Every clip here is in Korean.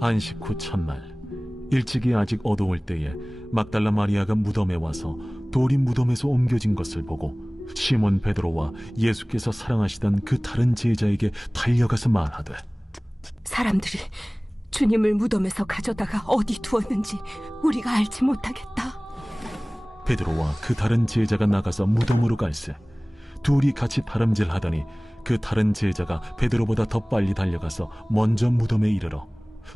안식 후 첫날, 일찍이 아직 어두울 때에 막달라 마리아가 무덤에 와서 돌이 무덤에서 옮겨진 것을 보고 시몬 베드로와 예수께서 사랑하시던 그 다른 제자에게 달려가서 말하되, 사람들이 주님을 무덤에서 가져다가 어디 두었는지 우리가 알지 못하겠다. 베드로와 그 다른 제자가 나가서 무덤으로 갈새 둘이 같이 다름질하더니 그 다른 제자가 베드로보다 더 빨리 달려가서 먼저 무덤에 이르러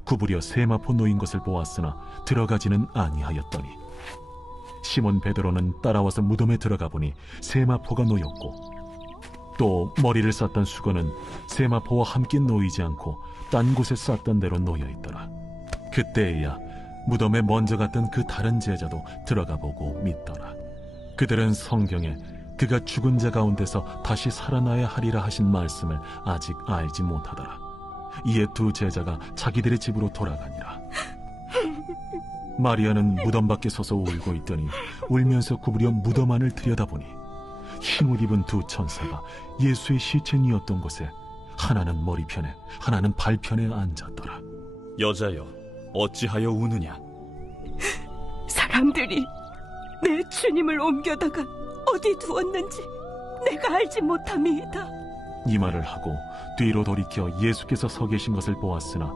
구부려 세마포 놓인 것을 보았으나 들어가지는 아니하였더니 시몬 베드로는 따라와서 무덤에 들어가 보니 세마포가 놓였고 또 머리를 쌌던 수건은 세마포와 함께 놓이지 않고 딴 곳에 쌌던 대로 놓여있더라. 그때에야 무덤에 먼저 갔던 그 다른 제자도 들어가 보고 믿더라. 그들은 성경에 그가 죽은 자 가운데서 다시 살아나야 하리라 하신 말씀을 아직 알지 못하더라. 이에 두 제자가 자기들의 집으로 돌아가니라. 마리아는 무덤 밖에 서서 울고 있더니 울면서 구부려 무덤 안을 들여다보니 흰옷 입은 두 천사가 예수의 시체니었던 곳에 하나는 머리편에 하나는 발편에 앉았더라. 여자여, 어찌하여 우느냐? 사람들이 내 주님을 옮겨다가 어디 두었는지 내가 알지 못함이다. 이 말을 하고 뒤로 돌이켜 예수께서 서 계신 것을 보았으나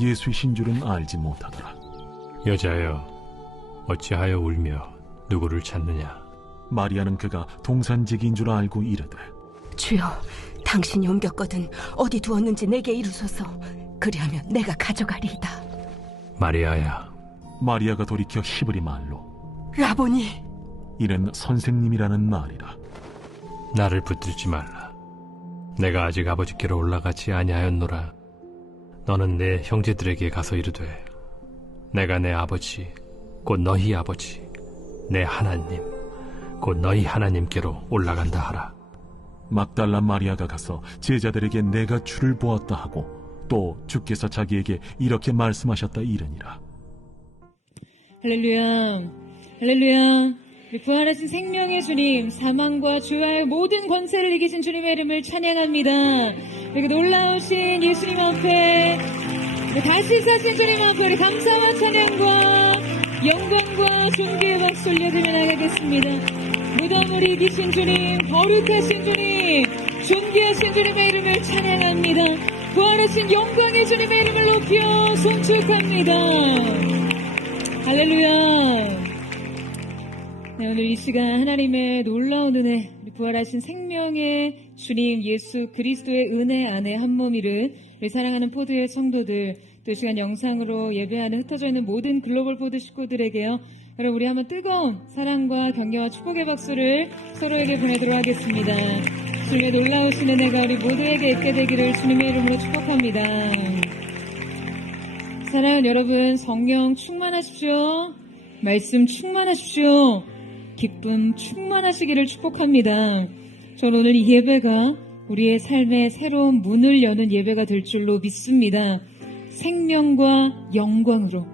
예수이신 줄은 알지 못하더라. 여자여, 어찌하여 울며 누구를 찾느냐? 마리아는 그가 동산지기인 줄 알고 이르되, 주여, 당신이 옮겼거든 어디 두었는지 내게 이루소서. 그리하면 내가 가져가리이다. 마리아야. 마리아가 돌이켜 히브리 말로 라보니, 이는 선생님이라는 말이라. 나를 붙들지 말라. 내가 아직 아버지께로 올라가지 아니하였노라. 너는 내 형제들에게 가서 이르되, 내가 내 아버지 곧 너희 아버지 내 하나님 곧 너희 하나님께로 올라간다 하라. 막달라 마리아가 가서 제자들에게 내가 주를 보았다 하고 또 주께서 자기에게 이렇게 말씀하셨다 이르니라. 할렐루야, 할렐루야. 우리 부활하신 생명의 주님, 사망과 죄와의 모든 권세를 이기신 주님의 이름을 찬양합니다. 그리고 놀라우신 예수님 앞에, 다시 사신 주님 앞에 우리 감사와 찬양과 영광과 존귀의 박수 올려드리며 나가겠습니다. 무덤을 이기신 주님, 거룩하신 주님, 존귀하신 주님의 이름을 찬양합니다. 부활하신 영광의 주님의 이름을 높여 송축합니다. 할렐루야. 네, 오늘 이 시간 하나님의 놀라운 은혜, 우리 부활하신 생명의 주님 예수 그리스도의 은혜 안에 한몸 이룬 우리 사랑하는 포드의 성도들, 또 이 시간 영상으로 예배하는 흩어져 있는 모든 글로벌 포드 식구들에게요, 여러분 우리 한번 뜨거운 사랑과 격려와 축복의 박수를 서로에게 보내도록 하겠습니다. 주님의 놀라우신 은혜가 우리 모두에게 있게 되기를 주님의 이름으로 축복합니다. 사랑하는 여러분, 성령 충만하십시오. 말씀 충만하십시오. 기쁨 충만하시기를 축복합니다. 저는 오늘 이 예배가 우리의 삶의 새로운 문을 여는 예배가 될 줄로 믿습니다. 생명과 영광으로,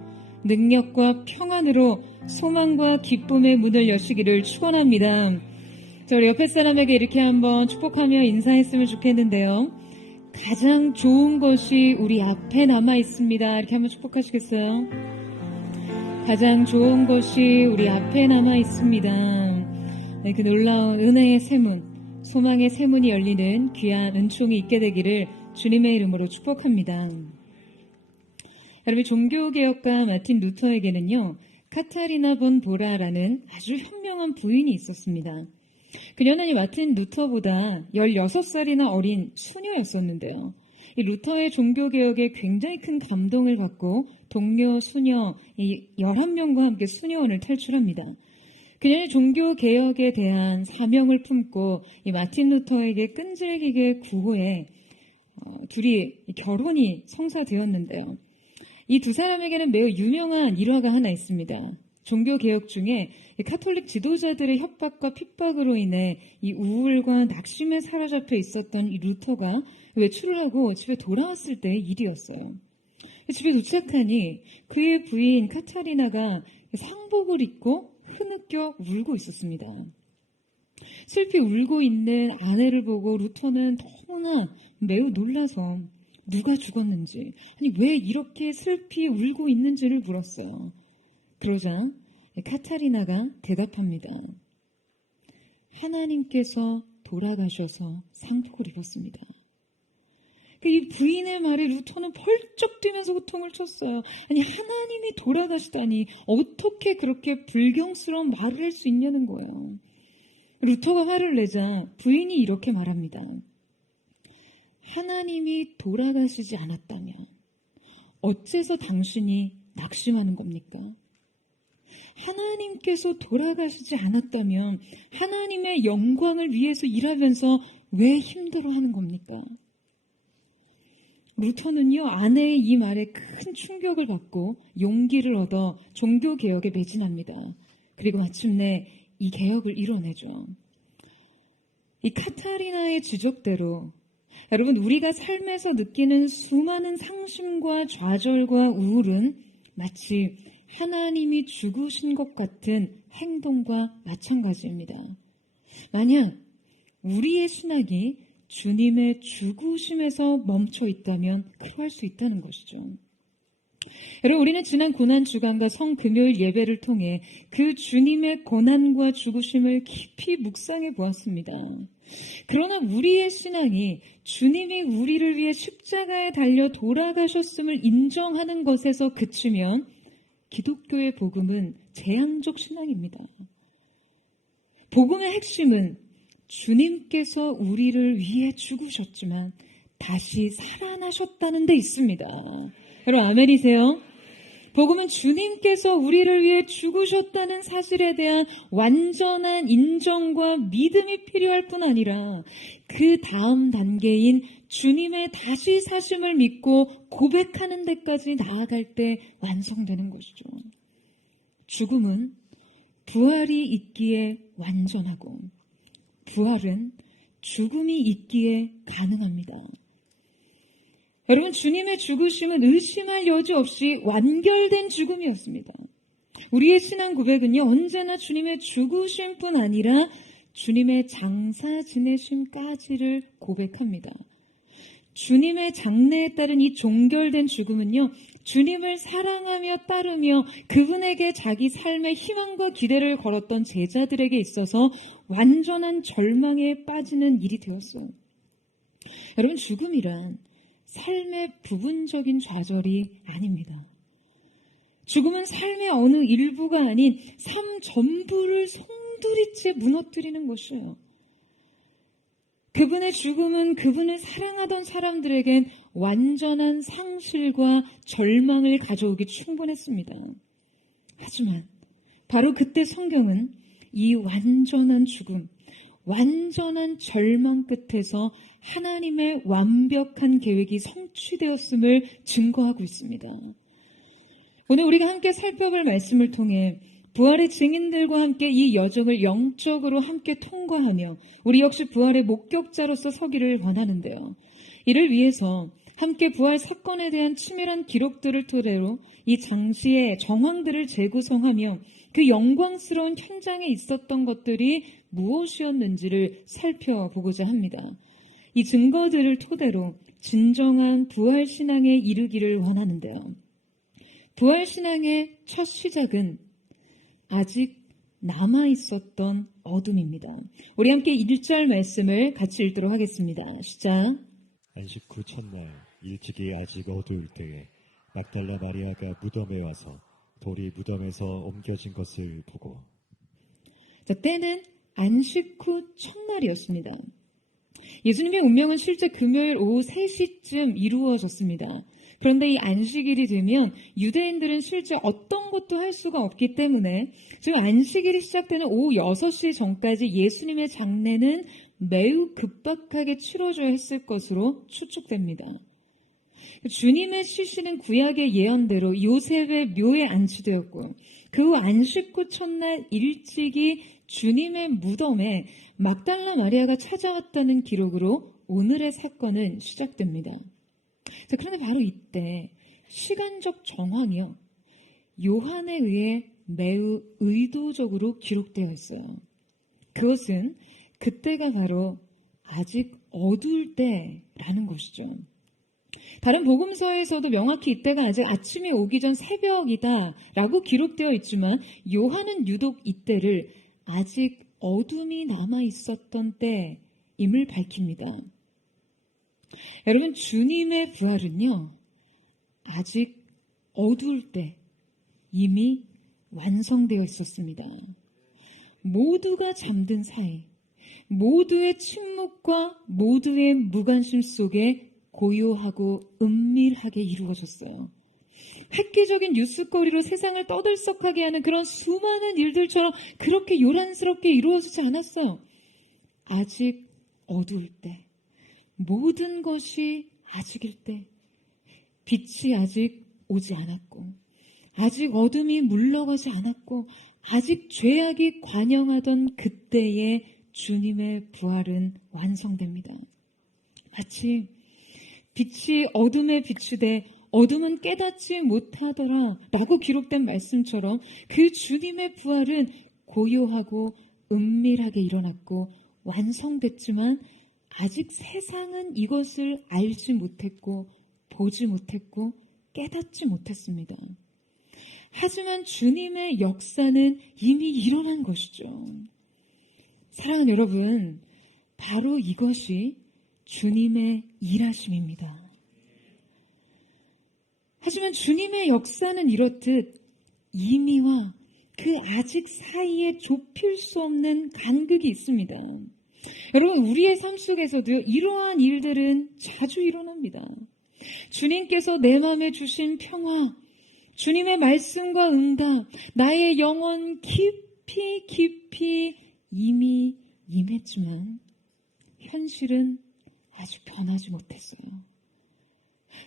능력과 평안으로 소망과 기쁨의 문을 여시기를 축원합니다. 우리 옆에 사람에게 이렇게 한번 축복하며 인사했으면 좋겠는데요. 가장 좋은 것이 우리 앞에 남아 있습니다. 이렇게 한번 축복하시겠어요? 가장 좋은 것이 우리 앞에 남아 있습니다. 네, 그 놀라운 은혜의 세문, 소망의 세문이 열리는 귀한 은총이 있게 되기를 주님의 이름으로 축복합니다. 여러분, 종교개혁가 마틴 루터에게는요, 카타리나 본 보라라는 아주 현명한 부인이 있었습니다. 그녀는 이 마틴 루터보다 16살이나 어린 수녀였었는데요. 이 루터의 종교개혁에 굉장히 큰 감동을 받고 동료 수녀 11명과 함께 수녀원을 탈출합니다. 그녀는 종교개혁에 대한 사명을 품고 이 마틴 루터에게 끈질기게 구호해 둘이 결혼이 성사되었는데요. 이 두 사람에게는 매우 유명한 일화가 하나 있습니다. 종교개혁 중에 카톨릭 지도자들의 협박과 핍박으로 인해 이 우울과 낙심에 사로잡혀 있었던 이 루터가 외출을 하고 집에 돌아왔을 때의 일이었어요. 집에 도착하니 그의 부인 카타리나가 상복을 입고 흐느껴 울고 있었습니다. 슬피 울고 있는 아내를 보고 루터는 너무나 매우 놀라서 누가 죽었는지, 아니 왜 이렇게 슬피 울고 있는지를 물었어요. 그러자 카타리나가 대답합니다. 하나님께서 돌아가셔서 상속을 입었습니다. 이 부인의 말에 루터는 펄쩍 뛰면서 호통을 쳤어요. 아니 하나님이 돌아가시다니 어떻게 그렇게 불경스러운 말을 할 수 있냐는 거예요. 루터가 화를 내자 부인이 이렇게 말합니다. 하나님이 돌아가시지 않았다면 어째서 당신이 낙심하는 겁니까? 하나님께서 돌아가시지 않았다면 하나님의 영광을 위해서 일하면서 왜 힘들어하는 겁니까? 루터는요, 아내의 이 말에 큰 충격을 받고 용기를 얻어 종교개혁에 매진합니다. 그리고 마침내 이 개혁을 이뤄내죠. 이 카타리나의 지적대로 여러분, 우리가 삶에서 느끼는 수많은 상심과 좌절과 우울은 마치 하나님이 죽으신 것 같은 행동과 마찬가지입니다. 만약 우리의 신앙이 주님의 죽으심에서 멈춰 있다면 그럴 수 있다는 것이죠. 여러분, 우리는 지난 고난주간과 성금요일 예배를 통해 그 주님의 고난과 죽으심을 깊이 묵상해 보았습니다. 그러나 우리의 신앙이 주님이 우리를 위해 십자가에 달려 돌아가셨음을 인정하는 것에서 그치면 기독교의 복음은 재앙적 신앙입니다. 복음의 핵심은 주님께서 우리를 위해 죽으셨지만 다시 살아나셨다는 데 있습니다. 여러분 아멘이세요? 복음은 주님께서 우리를 위해 죽으셨다는 사실에 대한 완전한 인정과 믿음이 필요할 뿐 아니라 그 다음 단계인 주님의 다시 사심을 믿고 고백하는 데까지 나아갈 때 완성되는 것이죠. 죽음은 부활이 있기에 완전하고 부활은 죽음이 있기에 가능합니다. 여러분, 주님의 죽으심은 의심할 여지 없이 완결된 죽음이었습니다. 우리의 신앙 고백은요, 언제나 주님의 죽으심뿐 아니라 주님의 장사 지내심까지를 고백합니다. 주님의 장래에 따른 이 종결된 죽음은요, 주님을 사랑하며 따르며 그분에게 자기 삶의 희망과 기대를 걸었던 제자들에게 있어서 완전한 절망에 빠지는 일이 되었어요. 여러분, 죽음이란 삶의 부분적인 좌절이 아닙니다. 죽음은 삶의 어느 일부가 아닌 삶 전부를 송두리째 무너뜨리는 것이에요. 그분의 죽음은 그분을 사랑하던 사람들에겐 완전한 상실과 절망을 가져오기 충분했습니다. 하지만 바로 그때 성경은 이 완전한 죽음, 완전한 절망 끝에서 하나님의 완벽한 계획이 성취되었음을 증거하고 있습니다. 오늘 우리가 함께 살펴볼 말씀을 통해 부활의 증인들과 함께 이 여정을 영적으로 함께 통과하며 우리 역시 부활의 목격자로서 서기를 원하는데요. 이를 위해서 함께 부활 사건에 대한 치밀한 기록들을 토대로 이 장시의 정황들을 재구성하며 그 영광스러운 현장에 있었던 것들이 무엇이었는지를 살펴보고자 합니다. 이 증거들을 토대로 진정한 부활 신앙에 이르기를 원하는데요. 부활 신앙의 첫 시작은 아직 남아있었던 어둠입니다. 우리 함께 1절 말씀을 같이 읽도록 하겠습니다. 시작. 안식 후 첫날 일찍이 아직 어두울 때에 막달라 마리아가 무덤에 와서 돌이 무덤에서 옮겨진 것을 보고. 자, 때는 안식 후 첫날이었습니다. 예수님의 운명은 실제 금요일 오후 3시쯤 이루어졌습니다. 그런데 이 안식일이 되면 유대인들은 실제 어떤 것도 할 수가 없기 때문에 지금 안식일이 시작되는 오후 6시 전까지 예수님의 장례는 매우 급박하게 치러져야 했을 것으로 추측됩니다. 주님의 시신은 구약의 예언대로 요셉의 묘에 안치되었고 그 후 안식 후 첫날 일찍이 주님의 무덤에 막달라 마리아가 찾아왔다는 기록으로 오늘의 사건은 시작됩니다. 자, 그런데 바로 이때 시간적 정황이요, 요한에 의해 매우 의도적으로 기록되어 있어요. 그것은 그때가 바로 아직 어두울 때라는 것이죠. 다른 복음서에서도 명확히 이때가 아직 아침이 오기 전 새벽이다라고 기록되어 있지만 요한은 유독 이때를 아직 어둠이 남아 있었던 때임을 밝힙니다. 여러분, 주님의 부활은요, 아직 어두울 때 이미 완성되어 있었습니다. 모두가 잠든 사이, 모두의 침묵과 모두의 무관심 속에 고요하고 은밀하게 이루어졌어요. 획기적인 뉴스거리로 세상을 떠들썩하게 하는 그런 수많은 일들처럼 그렇게 요란스럽게 이루어지지 않았어요. 아직 어두울 때, 모든 것이 아직일 때, 빛이 아직 오지 않았고, 아직 어둠이 물러가지 않았고, 아직 죄악이 관영하던 그때에 주님의 부활은 완성됩니다. 마치 빛이 어둠에 비추되 어둠은 깨닫지 못하더라 라고 기록된 말씀처럼 그 주님의 부활은 고요하고 은밀하게 일어났고 완성됐지만 아직 세상은 이것을 알지 못했고 보지 못했고 깨닫지 못했습니다. 하지만 주님의 역사는 이미 일어난 것이죠. 사랑하는 여러분, 바로 이것이 주님의 일하심입니다. 하지만 주님의 역사는 이렇듯 이미와 그 아직 사이에 좁힐 수 없는 간극이 있습니다. 여러분, 우리의 삶 속에서도 이러한 일들은 자주 일어납니다. 주님께서 내 마음에 주신 평화, 주님의 말씀과 응답, 나의 영혼 깊이 깊이 이미 임했지만 현실은 아직 변하지 못했어요.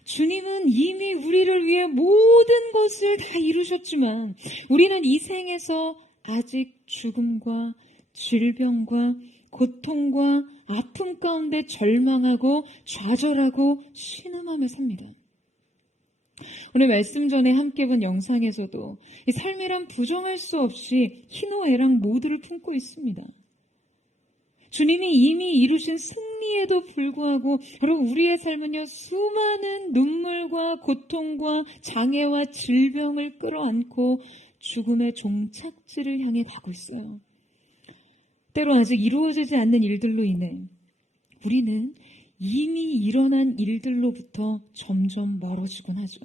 주님은 이미 우리를 위해 모든 것을 다 이루셨지만 우리는 이 생에서 아직 죽음과 질병과 고통과 아픔 가운데 절망하고 좌절하고 신음하며 삽니다. 오늘 말씀 전에 함께 본 영상에서도 이 삶이란 부정할 수 없이 희노애락 모두를 품고 있습니다. 주님이 이미 이루신 승리에도 불구하고 여러분, 우리의 삶은요, 수많은 눈물과 고통과 장애와 질병을 끌어안고 죽음의 종착지를 향해 가고 있어요. 때로 아직 이루어지지 않는 일들로 인해 우리는 이미 일어난 일들로부터 점점 멀어지곤 하죠.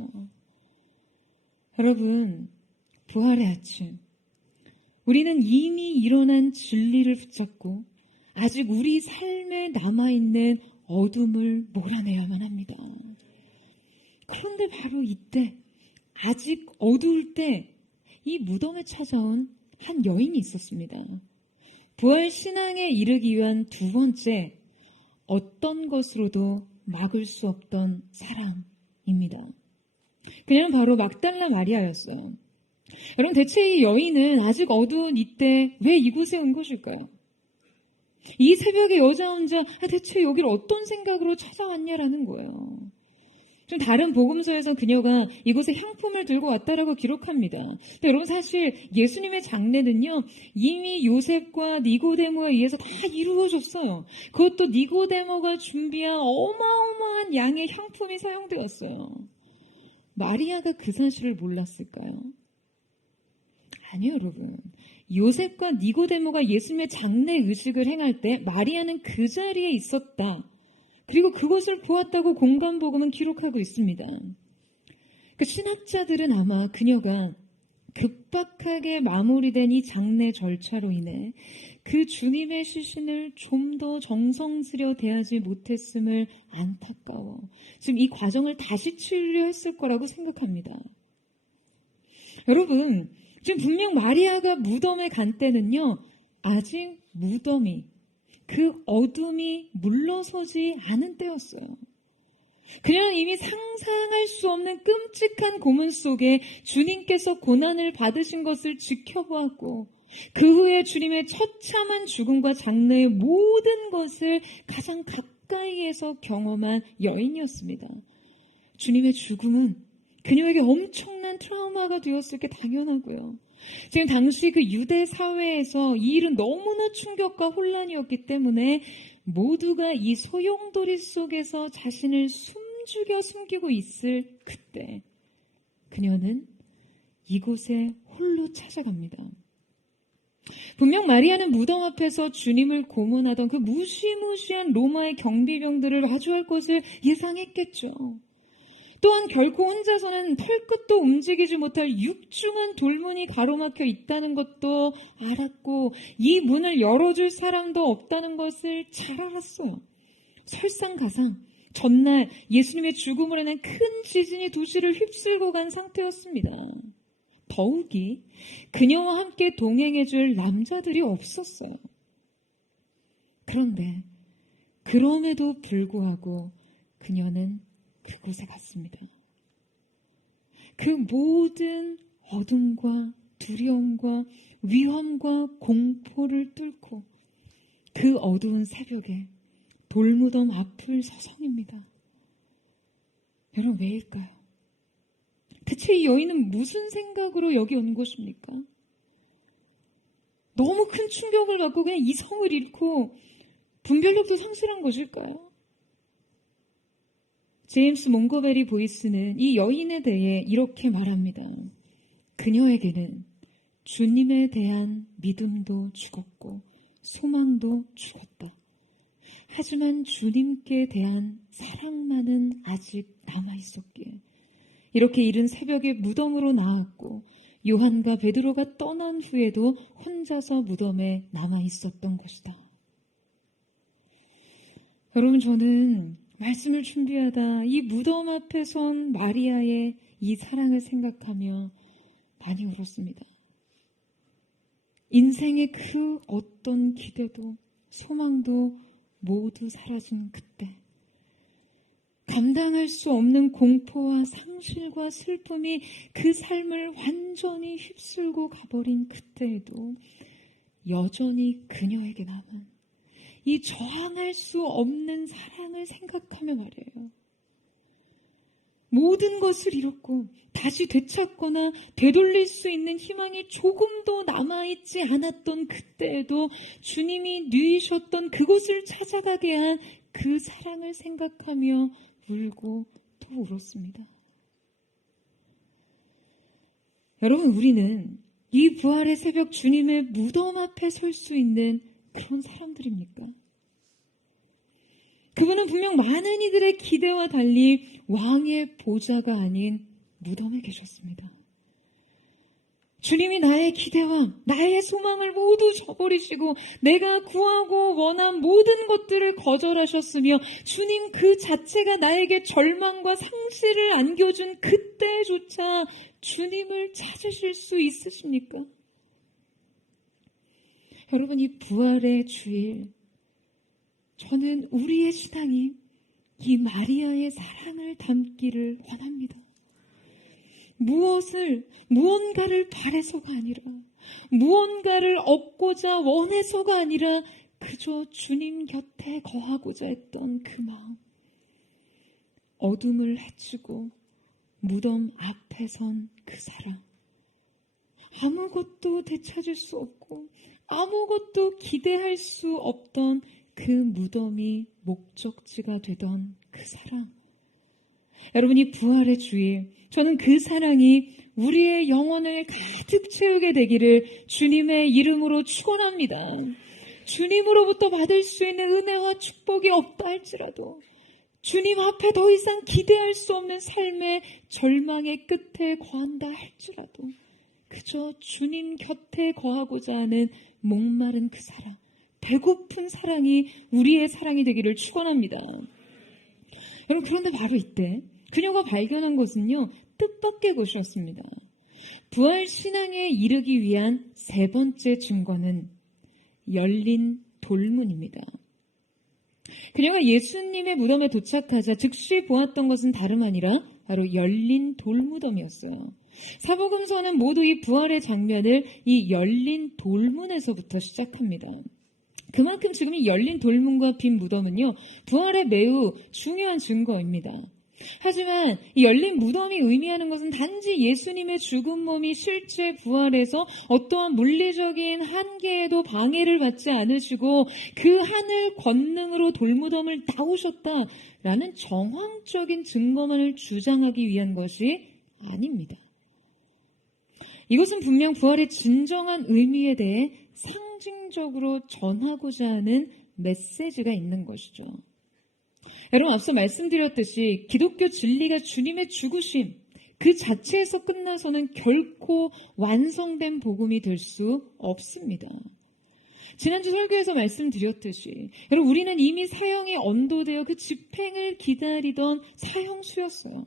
여러분, 부활의 아침, 우리는 이미 일어난 진리를 붙잡고 아직 우리 삶에 남아있는 어둠을 몰아내야만 합니다. 그런데 바로 이때, 아직 어두울 때 이 무덤에 찾아온 한 여인이 있었습니다. 부활 신앙에 이르기 위한 두 번째, 어떤 것으로도 막을 수 없던 사랑입니다. 그녀는 바로 막달라 마리아였어요. 여러분, 대체 이 여인은 아직 어두운 이때 왜 이곳에 온 것일까요? 이 새벽에 여자 혼자 대체 여기를 어떤 생각으로 찾아왔냐라는 거예요. 좀 다른 복음서에서 그녀가 이곳에 향품을 들고 왔다라고 기록합니다. 근데 여러분, 사실 예수님의 장례는요, 이미 요셉과 니고데모에 의해서 다 이루어졌어요. 그것도 니고데모가 준비한 어마어마한 양의 향품이 사용되었어요. 마리아가 그 사실을 몰랐을까요? 아니요, 여러분. 요셉과 니고데모가 예수님의 장례 의식을 행할 때 마리아는 그 자리에 있었다. 그리고 그것을 보았다고 공간복음은 기록하고 있습니다. 그 신학자들은 아마 그녀가 급박하게 마무리된 이 장례 절차로 인해 그 주님의 시신을 좀 더 정성스려 대하지 못했음을 안타까워 지금 이 과정을 다시 치르려 했을 거라고 생각합니다. 여러분, 지금 분명 마리아가 무덤에 간 때는요, 아직 무덤이, 그 어둠이 물러서지 않은 때였어요. 그녀는 이미 상상할 수 없는 끔찍한 고문 속에 주님께서 고난을 받으신 것을 지켜보았고, 그 후에 주님의 처참한 죽음과 장래의 모든 것을 가장 가까이에서 경험한 여인이었습니다. 주님의 죽음은 그녀에게 엄청난 트라우마가 되었을 게 당연하고요. 지금 당시 그 유대 사회에서 이 일은 너무나 충격과 혼란이었기 때문에 모두가 이 소용돌이 속에서 자신을 숨는 숨죽여 숨기고 있을 그때 그녀는 이곳에 홀로 찾아갑니다. 분명 마리아는 무덤 앞에서 주님을 고문하던 그 무시무시한 로마의 경비병들을 마주할 것을 예상했겠죠. 또한 결코 혼자서는 털끝도 움직이지 못할 육중한 돌문이 가로막혀 있다는 것도 알았고 이 문을 열어줄 사람도 없다는 것을 잘 알았어요. 설상가상 전날 예수님의 죽음으로 인한 큰 지진이 도시를 휩쓸고 간 상태였습니다. 더욱이 그녀와 함께 동행해줄 남자들이 없었어요. 그런데 그럼에도 불구하고 그녀는 그곳에 갔습니다. 그 모든 어둠과 두려움과 위험과 공포를 뚫고 그 어두운 새벽에 돌무덤 앞을 서성입니다. 여러분, 왜일까요? 대체 이 여인은 무슨 생각으로 여기 온 것입니까? 너무 큰 충격을 받고 그냥 이성을 잃고 분별력도 상실한 것일까요? 제임스 몽고베리 보이스는 이 여인에 대해 이렇게 말합니다. 그녀에게는 주님에 대한 믿음도 죽었고 소망도 죽었다. 하지만 주님께 대한 사랑만은 아직 남아있었기에 이렇게 이른 새벽에 무덤으로 나왔고 요한과 베드로가 떠난 후에도 혼자서 무덤에 남아있었던 것이다. 여러분, 저는 말씀을 준비하다 이 무덤 앞에 선 마리아의 이 사랑을 생각하며 많이 울었습니다. 인생의 그 어떤 기대도 소망도 모두 사라진 그때, 감당할 수 없는 공포와 상실과 슬픔이 그 삶을 완전히 휩쓸고 가버린 그때에도 여전히 그녀에게 남은 이 저항할 수 없는 사랑을 생각하며 말이에요. 모든 것을 잃었고 다시 되찾거나 되돌릴 수 있는 희망이 조금도 남아있지 않았던 그때에도 주님이 누이셨던 그곳을 찾아가게 한 그 사랑을 생각하며 울고 또 울었습니다. 여러분, 우리는 이 부활의 새벽 주님의 무덤 앞에 설 수 있는 그런 사람들입니까? 그분은 분명 많은 이들의 기대와 달리 왕의 보좌가 아닌 무덤에 계셨습니다. 주님이 나의 기대와 나의 소망을 모두 저버리시고 내가 구하고 원한 모든 것들을 거절하셨으며 주님 그 자체가 나에게 절망과 상실을 안겨준 그때조차 주님을 찾으실 수 있으십니까? 여러분, 이 부활의 주일, 저는 우리의 신앙이 이 마리아의 사랑을 담기를 원합니다. 무언가를 바래서가 아니라, 무언가를 얻고자 원해서가 아니라 그저 주님 곁에 거하고자 했던 그 마음. 어둠을 헤치고 무덤 앞에 선 그 사람. 아무것도 되찾을 수 없고 아무것도 기대할 수 없던 그 무덤이 목적지가 되던 그 사랑. 여러분, 이 부활의 주일, 저는 그 사랑이 우리의 영혼을 가득 채우게 되기를 주님의 이름으로 축원합니다. 주님으로부터 받을 수 있는 은혜와 축복이 없다 할지라도 주님 앞에 더 이상 기대할 수 없는 삶의 절망의 끝에 거한다 할지라도 그저 주님 곁에 거하고자 하는 목마른 그 사랑, 배고픈 사랑이 우리의 사랑이 되기를 축원합니다. 여러분, 그런데 바로 이때 그녀가 발견한 것은요, 뜻밖의 것이었습니다. 부활 신앙에 이르기 위한 세 번째 증거는 열린 돌문입니다. 그녀가 예수님의 무덤에 도착하자 즉시 보았던 것은 다름 아니라 바로 열린 돌무덤이었어요. 사복음서는 모두 이 부활의 장면을 이 열린 돌문에서부터 시작합니다. 그만큼 지금 이 열린 돌문과 빈 무덤은요, 부활의 매우 중요한 증거입니다. 하지만 이 열린 무덤이 의미하는 것은 단지 예수님의 죽은 몸이 실제 부활해서 어떠한 물리적인 한계에도 방해를 받지 않으시고 그 하늘 권능으로 돌무덤을 나오셨다라는 정황적인 증거만을 주장하기 위한 것이 아닙니다. 이것은 분명 부활의 진정한 의미에 대해 상징적으로 전하고자 하는 메시지가 있는 것이죠. 여러분, 앞서 말씀드렸듯이 기독교 진리가 주님의 죽으심 그 자체에서 끝나서는 결코 완성된 복음이 될 수 없습니다. 지난주 설교에서 말씀드렸듯이 여러분, 우리는 이미 사형에 언도되어 그 집행을 기다리던 사형수였어요.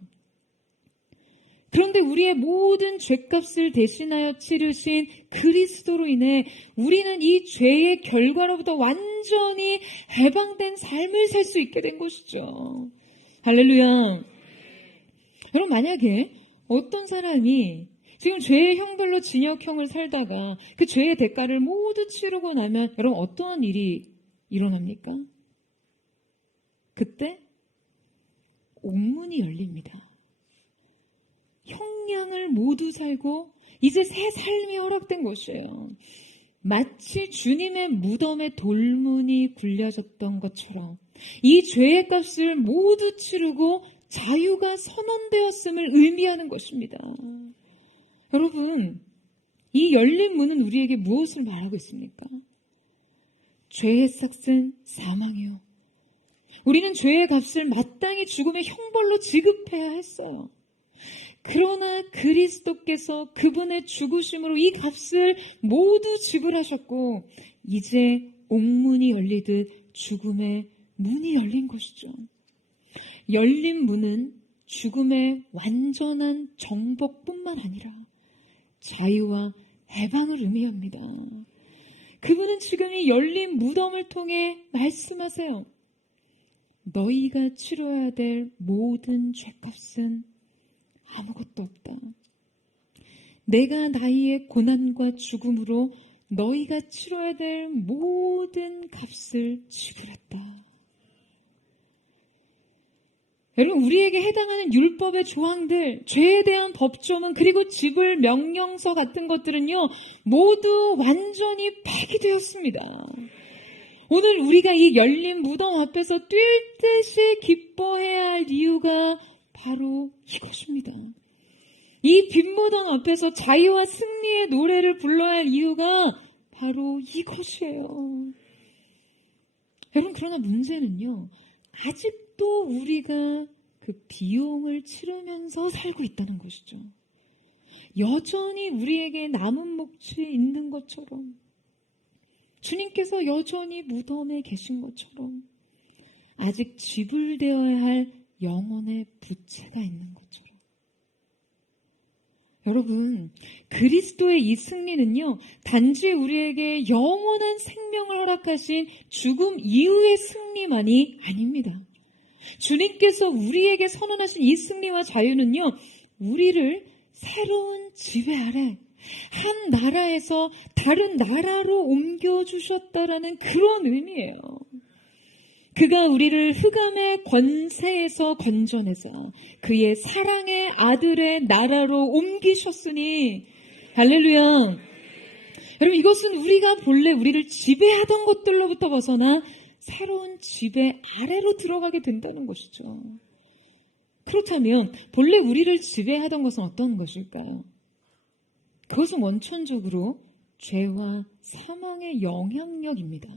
그런데 우리의 모든 죄값을 대신하여 치르신 그리스도로 인해 우리는 이 죄의 결과로부터 완전히 해방된 삶을 살 수 있게 된 것이죠. 할렐루야. 여러분, 만약에 어떤 사람이 지금 죄의 형벌로 징역형을 살다가 그 죄의 대가를 모두 치르고 나면 여러분 어떠한 일이 일어납니까? 그때 옥문이 열립니다. 형량을 모두 살고 이제 새 삶이 허락된 것이에요. 마치 주님의 무덤에 돌문이 굴려졌던 것처럼 이 죄의 값을 모두 치르고 자유가 선언되었음을 의미하는 것입니다. 여러분, 이 열린 문은 우리에게 무엇을 말하고 있습니까? 죄의 삭은 사망이요. 우리는 죄의 값을 마땅히 죽음의 형벌로 지급해야 했어요. 그러나 그리스도께서 그분의 죽으심으로 이 값을 모두 지불하셨고 이제 옥문이 열리듯 죽음의 문이 열린 것이죠. 열린 문은 죽음의 완전한 정복뿐만 아니라 자유와 해방을 의미합니다. 그분은 지금 이 열린 무덤을 통해 말씀하세요. 너희가 치러야 될 모든 죄값은 아무것도 없다. 내가 나의 고난과 죽음으로 너희가 치러야 될 모든 값을 지불했다. 여러분, 우리에게 해당하는 율법의 조항들, 죄에 대한 법조문, 그리고 지불 명령서 같은 것들은요, 모두 완전히 폐기되었습니다. 오늘 우리가 이 열린 무덤 앞에서 뛸 듯이 기뻐해야 할 이유가 바로 이것입니다. 이 빈 무덤 앞에서 자유와 승리의 노래를 불러야 할 이유가 바로 이것이에요. 여러분, 그러나 문제는요, 아직도 우리가 그 비용을 치르면서 살고 있다는 것이죠. 여전히 우리에게 남은 몫이 있는 것처럼, 주님께서 여전히 무덤에 계신 것처럼, 아직 지불되어야 할 영혼의 부채가 있는 것처럼. 여러분, 그리스도의 이 승리는요, 단지 우리에게 영원한 생명을 허락하신 죽음 이후의 승리만이 아닙니다. 주님께서 우리에게 선언하신 이 승리와 자유는요, 우리를 새로운 지배 아래 한 나라에서 다른 나라로 옮겨주셨다라는 그런 의미예요. 그가 우리를 흑암의 권세에서 건져내서 그의 사랑의 아들의 나라로 옮기셨으니, 할렐루야. 여러분, 이것은 우리가 본래 우리를 지배하던 것들로부터 벗어나 새로운 지배 아래로 들어가게 된다는 것이죠. 그렇다면 본래 우리를 지배하던 것은 어떤 것일까요? 그것은 원천적으로 죄와 사망의 영향력입니다.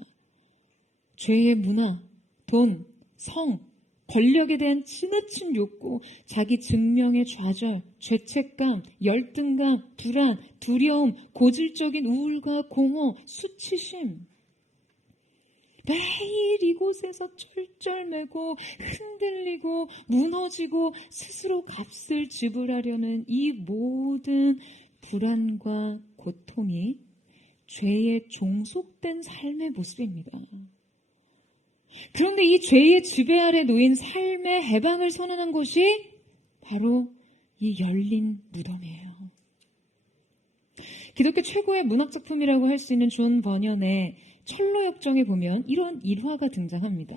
죄의 문화, 돈, 성, 권력에 대한 지나친 욕구, 자기 증명의 좌절, 죄책감, 열등감, 불안, 두려움, 고질적인 우울과 공허, 수치심. 매일 이곳에서 쩔쩔매고 흔들리고 무너지고 스스로 값을 지불하려는 이 모든 불안과 고통이 죄에 종속된 삶의 모습입니다. 그런데 이 죄의 지배 아래 놓인 삶의 해방을 선언한 것이 바로 이 열린 무덤이에요. 기독교 최고의 문학작품이라고 할 수 있는 존 버년의 철로역정에 보면 이런 일화가 등장합니다.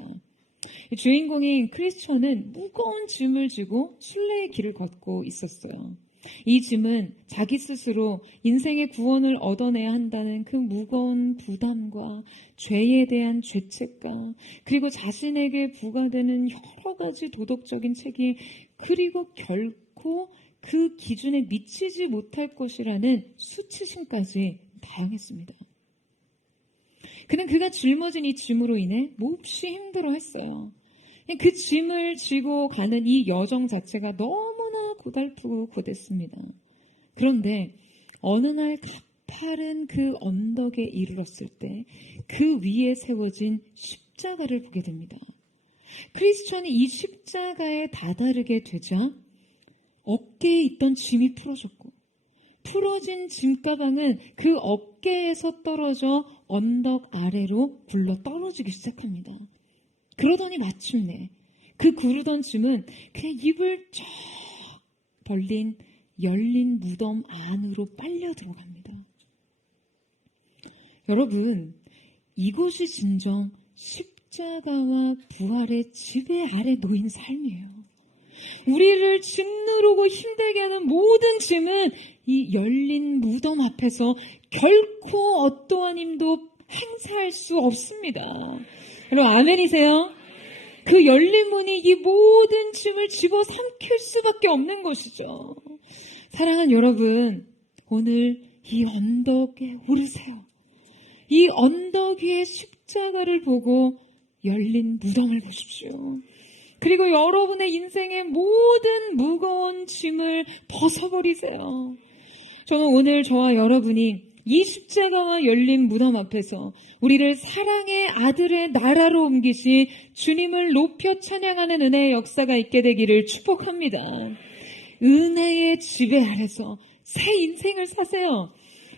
주인공인 크리스천은 무거운 짐을 지고 순례의 길을 걷고 있었어요. 이 짐은 자기 스스로 인생의 구원을 얻어내야 한다는 그 무거운 부담과 죄에 대한 죄책감, 그리고 자신에게 부과되는 여러 가지 도덕적인 책임, 그리고 결코 그 기준에 미치지 못할 것이라는 수치심까지 다양했습니다. 그는 그가 짊어진 이 짐으로 인해 몹시 힘들어했어요. 그 짐을 지고 가는 이 여정 자체가 너무나 고달프고 고됐습니다. 그런데 어느 날 가파른 그 언덕에 이르렀을 때 그 위에 세워진 십자가를 보게 됩니다. 크리스천이 이 십자가에 다다르게 되자 어깨에 있던 짐이 풀어졌고, 풀어진 짐가방은 그 어깨에서 떨어져 언덕 아래로 굴러 떨어지기 시작합니다. 그러더니 마침내 그 구르던 짐은 그냥 입을 쫙 벌린 열린 무덤 안으로 빨려 들어갑니다. 여러분, 이것이 진정 십자가와 부활의 지배 아래 놓인 삶이에요. 우리를 짓누르고 힘들게 하는 모든 짐은 이 열린 무덤 앞에서 결코 어떠한 힘도 행사할 수 없습니다. 여러분, 아멘이세요? 그 열린 문이 이 모든 짐을 집어삼킬 수밖에 없는 것이죠. 사랑하는 여러분, 오늘 이 언덕에 오르세요. 이 언덕 위에 십자가를 보고 열린 무덤을 보십시오. 그리고 여러분의 인생의 모든 무거운 짐을 벗어버리세요. 저는 오늘 저와 여러분이 이 십자가와 열린 무덤 앞에서 우리를 사랑의 아들의 나라로 옮기신 주님을 높여 찬양하는 은혜의 역사가 있게 되기를 축복합니다. 은혜의 지배 아래서 새 인생을 사세요.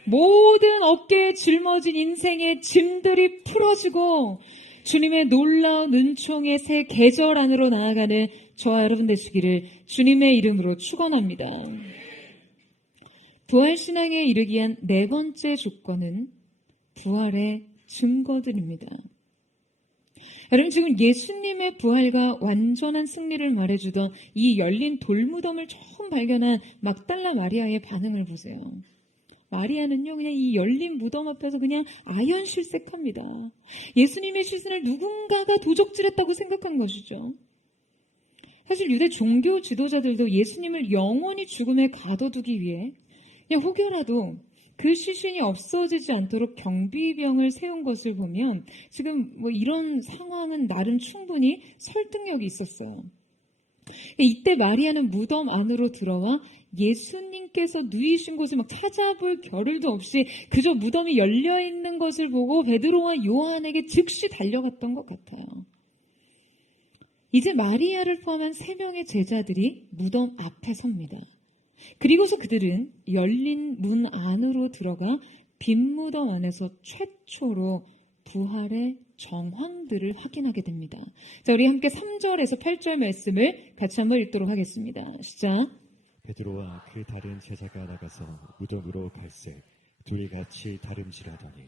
모든 어깨에 짊어진 인생의 짐들이 풀어지고 주님의 놀라운 은총의 새 계절 안으로 나아가는 저와 여러분 되시기를 주님의 이름으로 축원합니다. 부활신앙에 이르기 위한 네 번째 조건은 부활의 증거들입니다. 여러분, 지금 예수님의 부활과 완전한 승리를 말해주던 이 열린 돌무덤을 처음 발견한 막달라 마리아의 반응을 보세요. 마리아는요, 그냥 이 열린 무덤 앞에서 그냥 아연실색합니다. 예수님의 시신을 누군가가 도적질했다고 생각한 것이죠. 사실 유대 종교 지도자들도 예수님을 영원히 죽음에 가둬두기 위해 그냥 혹여라도 그 시신이 없어지지 않도록 경비병을 세운 것을 보면 지금 뭐 이런 상황은 나름 충분히 설득력이 있었어요. 이때 마리아는 무덤 안으로 들어와 예수님께서 누이신 곳을 막 찾아볼 겨를도 없이 그저 무덤이 열려있는 것을 보고 베드로와 요한에게 즉시 달려갔던 것 같아요. 이제 마리아를 포함한 3명의 제자들이 무덤 앞에 섭니다. 그리고서 그들은 열린 문 안으로 들어가 빈 무덤 안에서 최초로 부활의 정황들을 확인하게 됩니다. 자, 우리 함께 3절에서 8절 말씀을 같이 한번 읽도록 하겠습니다. 시작. 베드로와 그 다른 제자가 나가서 무덤으로 갈새 둘이 같이 다름질하더니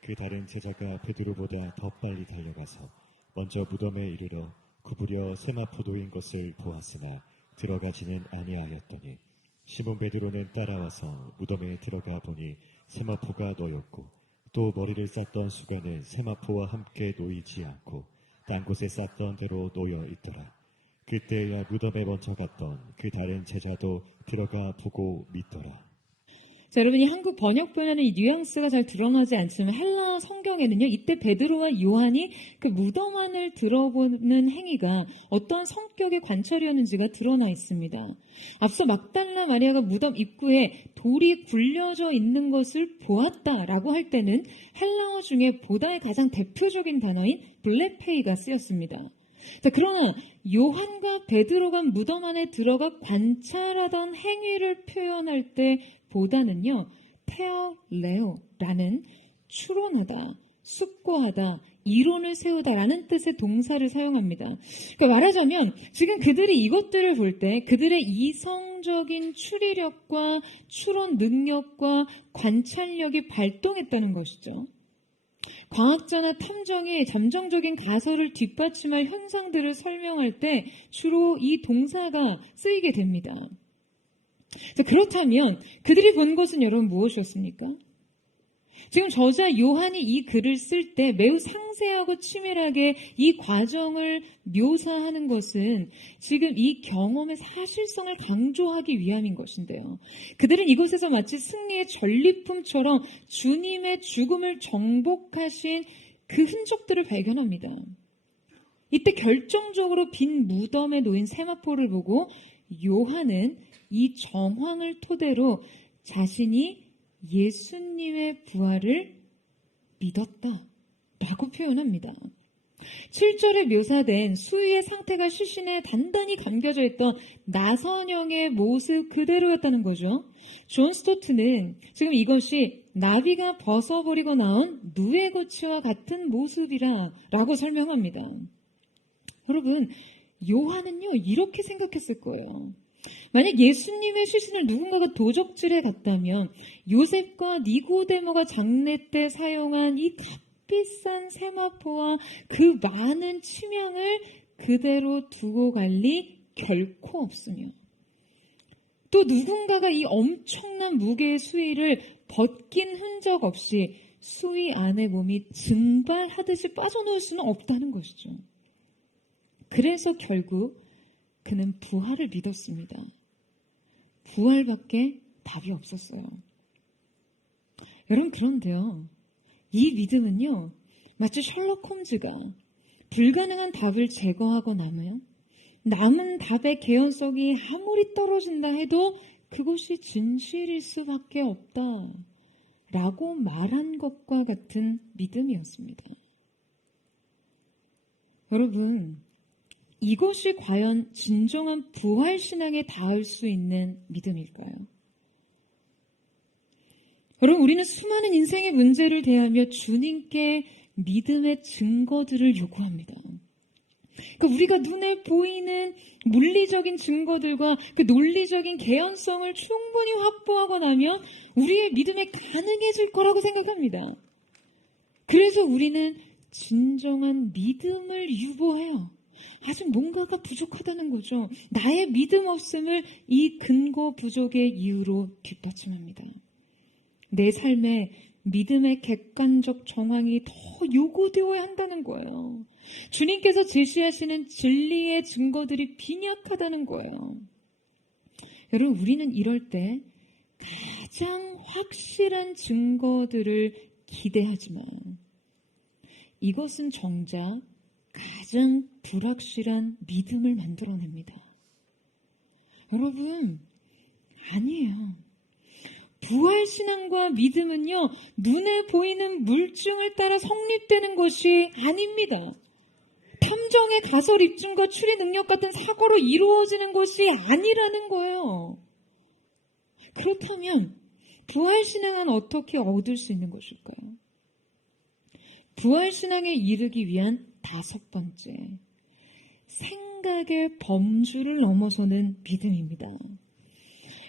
그 다른 제자가 베드로보다 더 빨리 달려가서 먼저 무덤에 이르러 구부려 세마포 놓인 것을 보았으나 들어가지는 아니하였더니 시몬 베드로는 따라와서 무덤에 들어가 보니 세마포가 놓였고 또 머리를 쌌던 수건은 세마포와 함께 놓이지 않고 딴 곳에 쌌던 대로 놓여 있더라. 그때야 무덤에 먼저 갔던 그 다른 제자도 들어가 보고 믿더라. 자, 여러분이 한국 번역본에는 이 뉘앙스가 잘 드러나지 않지만 헬라 성경에는요, 이때 베드로와 요한이 그 무덤 안을 들어보는 행위가 어떠한 성격의 관찰이었는지가 드러나 있습니다. 앞서 막달라 마리아가 무덤 입구에 돌이 굴려져 있는 것을 보았다라고 할 때는 헬라어 중에 보다의 가장 대표적인 단어인 블레페이가 쓰였습니다. 자, 그러나 요한과 베드로가 무덤 안에 들어가 관찰하던 행위를 표현할 때 보다는요, 페어레오라는 추론하다, 숙고하다, 이론을 세우다라는 뜻의 동사를 사용합니다. 그러니까 말하자면 지금 그들이 이것들을 볼 때 그들의 이성적인 추리력과 추론 능력과 관찰력이 발동했다는 것이죠. 과학자나 탐정이 잠정적인 가설을 뒷받침할 현상들을 설명할 때 주로 이 동사가 쓰이게 됩니다. 자, 그렇다면 그들이 본 것은 여러분 무엇이었습니까? 지금 저자 요한이 이 글을 쓸 때 매우 상세하고 치밀하게 이 과정을 묘사하는 것은 지금 이 경험의 사실성을 강조하기 위함인 것인데요. 그들은 이곳에서 마치 승리의 전리품처럼 주님의 죽음을 정복하신 그 흔적들을 발견합니다. 이때 결정적으로 빈 무덤에 놓인 세마포를 보고 요한은 이 정황을 토대로 자신이 예수님의 부활을 믿었다라고 표현합니다. 7절에 묘사된 수위의 상태가 시신에 단단히 감겨져 있던 나선형의 모습 그대로였다는 거죠. 존 스토트는 지금 이것이 나비가 벗어버리고 나온 누에고치와 같은 모습이라고 설명합니다. 여러분, 요한은요 이렇게 생각했을 거예요. 만약 예수님의 시신을 누군가가 도적질해 갔다면 요셉과 니고데모가 장례 때 사용한 이 값비싼 세마포와 그 많은 치명을 그대로 두고 갈 리 결코 없으며, 또 누군가가 이 엄청난 무게의 수위를 벗긴 흔적 없이 수위 안에 몸이 증발하듯이 빠져나올 수는 없다는 것이죠. 그래서 결국 그는 부활을 믿었습니다. 부활밖에 답이 없었어요. 여러분, 그런데요, 이 믿음은요 마치 셜록 홈즈가 불가능한 답을 제거하고 나면 남은 답의 개연성이 아무리 떨어진다 해도 그것이 진실일 수밖에 없다 라고 말한 것과 같은 믿음이었습니다. 여러분, 이것이 과연 진정한 부활신앙에 닿을 수 있는 믿음일까요? 여러분, 우리는 수많은 인생의 문제를 대하며 주님께 믿음의 증거들을 요구합니다. 그러니까 우리가 눈에 보이는 물리적인 증거들과 그 논리적인 개연성을 충분히 확보하고 나면 우리의 믿음이 가능해질 거라고 생각합니다. 그래서 우리는 진정한 믿음을 유보해요. 아직 뭔가가 부족하다는 거죠. 나의 믿음 없음을 이 근거 부족의 이유로 뒷받침합니다. 내 삶에 믿음의 객관적 정황이 더 요구되어야 한다는 거예요. 주님께서 제시하시는 진리의 증거들이 빈약하다는 거예요. 여러분, 우리는 이럴 때 가장 확실한 증거들을 기대하지만 이것은 정작 가장 불확실한 믿음을 만들어냅니다. 여러분, 아니에요. 부활신앙과 믿음은요, 눈에 보이는 물증을 따라 성립되는 것이 아닙니다. 탐정의 가설 입증과 추리 능력 같은 사고로 이루어지는 것이 아니라는 거예요. 그렇다면 부활신앙은 어떻게 얻을 수 있는 것일까요? 부활신앙에 이르기 위한 5번째, 생각의 범주를 넘어서는 믿음입니다.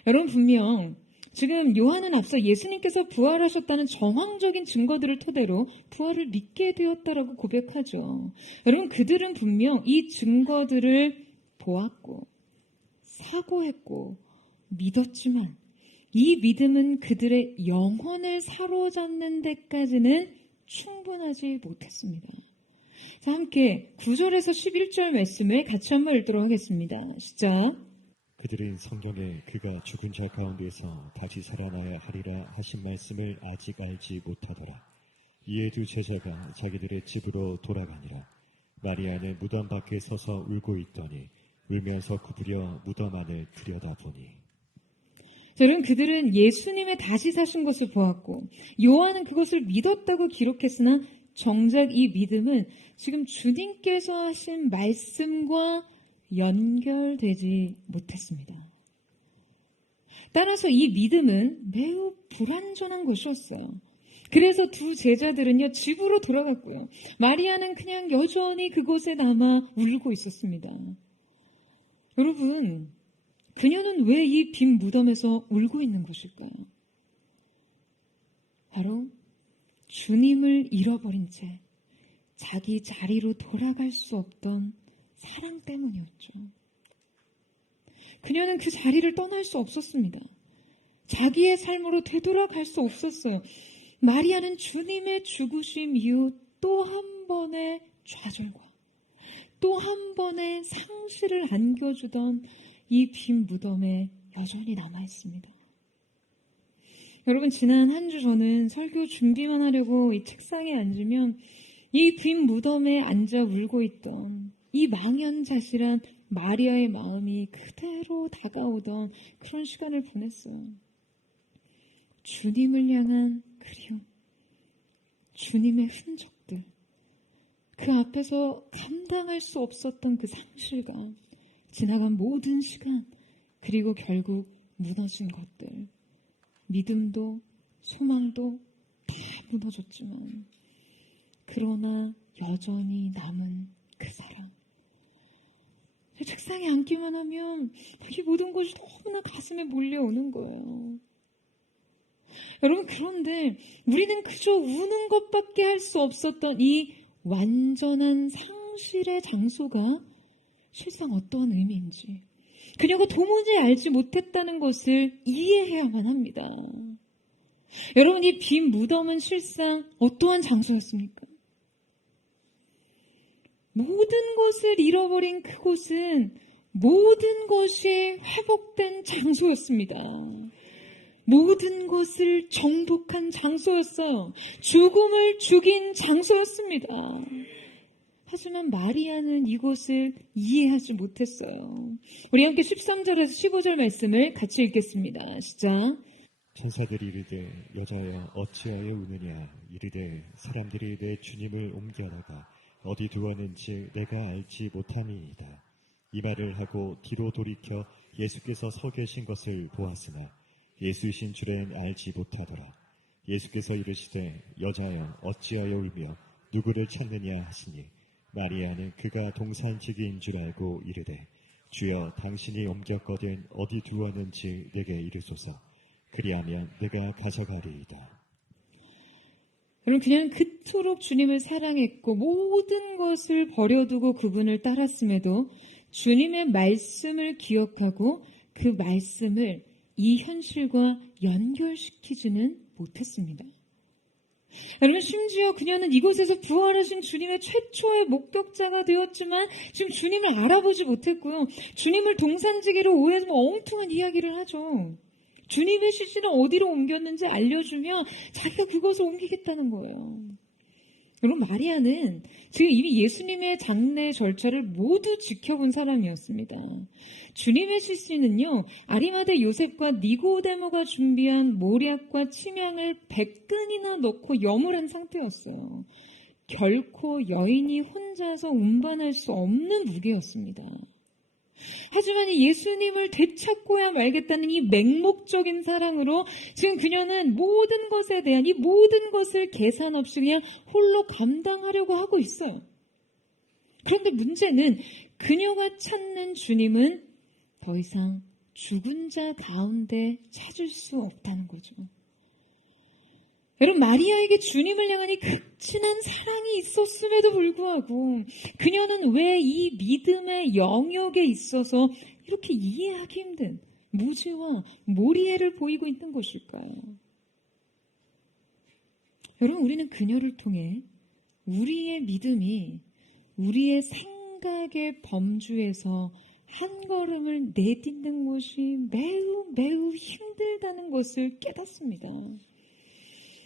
여러분, 분명 지금 요한은 앞서 예수님께서 부활하셨다는 정황적인 증거들을 토대로 부활을 믿게 되었다라고 고백하죠. 여러분, 그들은 분명 이 증거들을 보았고 사고했고 믿었지만 이 믿음은 그들의 영혼을 사로잡는 데까지는 충분하지 못했습니다. 자, 함께 9절에서 11절 말씀을 같이 한번 읽도록 하겠습니다. 시작. 그들은 성경에 그가 죽은 자 가운데서 다시 살아나야 하리라 하신 말씀을 아직 알지 못하더라. 이에 두 제자가 자기들의 집으로 돌아가니라. 마리아는 무덤 밖에 서서 울고 있더니 울면서 구부려 무덤 안을 들여다보니. 여러분, 그들은 예수님의 다시 사신 것을 보았고 요한은 그것을 믿었다고 기록했으나 정작 이 믿음은 지금 주님께서 하신 말씀과 연결되지 못했습니다. 따라서 이 믿음은 매우 불완전한 것이었어요. 그래서 두 제자들은요, 집으로 돌아갔고요. 마리아는 그냥 여전히 그곳에 남아 울고 있었습니다. 여러분, 그녀는 왜 이 빈 무덤에서 울고 있는 것일까요? 바로 주님을 잃어버린 채 자기 자리로 돌아갈 수 없던 사랑 때문이었죠. 그녀는 그 자리를 떠날 수 없었습니다. 자기의 삶으로 되돌아갈 수 없었어요. 마리아는 주님의 죽으심 이후 또 한 번의 좌절과 또 한 번의 상실을 안겨주던 이 빈 무덤에 여전히 남아있습니다. 여러분, 지난 한 주 저는 설교 준비만 하려고 이 책상에 앉으면 이 빈 무덤에 앉아 울고 있던 이 망연자실한 마리아의 마음이 그대로 다가오던 그런 시간을 보냈어요. 주님을 향한 그리움, 주님의 흔적들, 그 앞에서 감당할 수 없었던 그 상실감, 지나간 모든 시간, 그리고 결국 무너진 것들, 믿음도 소망도 다 무너졌지만 그러나 여전히 남은 그 사랑. 책상에 앉기만 하면 이 모든 것이 너무나 가슴에 몰려오는 거예요. 여러분, 그런데 우리는 그저 우는 것밖에 할 수 없었던 이 완전한 상실의 장소가 실상 어떠한 의미인지 그녀가 도무지 알지 못했다는 것을 이해해야만 합니다. 여러분, 이 빈 무덤은 실상 어떠한 장소였습니까? 모든 것을 잃어버린 그곳은 모든 것이 회복된 장소였습니다. 모든 것을 정복한 장소였어요. 죽음을 죽인 장소였습니다. 하지만 마리아는 이곳을 이해하지 못했어요. 우리 함께 13절에서 15절 말씀을 같이 읽겠습니다. 시작. 천사들이 이르되 여자여 어찌하여 우느냐 이르되 사람들이 내 주님을 옮겨다가 어디 두었는지 내가 알지 못함이이다. 이 말을 하고 뒤로 돌이켜 예수께서 서 계신 것을 보았으나 예수이신 줄엔 알지 못하더라. 예수께서 이르시되 여자여 어찌하여 울며 누구를 찾느냐 하시니 마리아는 그가 동산지기인 줄 알고 이르되 주여 당신이 옮겼거든 어디 두었는지 내게 이르소서. 그리하면 내가 가져가리이다. 여러분, 그냥 그토록 주님을 사랑했고 모든 것을 버려두고 그분을 따랐음에도 주님의 말씀을 기억하고 그 말씀을 이 현실과 연결시키지는 못했습니다. 여러분, 심지어 그녀는 이곳에서 부활하신 주님의 최초의 목격자가 되었지만 지금 주님을 알아보지 못했고요. 주님을 동산지기로 오해해서 엉뚱한 이야기를 하죠. 주님의 시신을 어디로 옮겼는지 알려주며 자기가 그것을 옮기겠다는 거예요. 여러분, 마리아는 지금 이미 예수님의 장례 절차를 모두 지켜본 사람이었습니다. 주님의 시신은요, 아리마대 요셉과 니고데모가 준비한 모략과 침향을 100근이나 넣고 염을 한 상태였어요. 결코 여인이 혼자서 운반할 수 없는 무게였습니다. 하지만 예수님을 되찾고야 말겠다는 이 맹목적인 사랑으로 지금 그녀는 모든 것에 대한 이 모든 것을 계산 없이 그냥 홀로 감당하려고 하고 있어요. 그런데 문제는 그녀가 찾는 주님은 더 이상 죽은 자 가운데 찾을 수 없다는 거죠. 여러분, 마리아에게 주님을 향한 이 극진한 사랑이 있었음에도 불구하고 그녀는 왜 이 믿음의 영역에 있어서 이렇게 이해하기 힘든 무지와 모리애를 보이고 있는 것일까요? 여러분, 우리는 그녀를 통해 우리의 믿음이 우리의 생각의 범주에서 한 걸음을 내딛는 것이 매우 힘들다는 것을 깨닫습니다.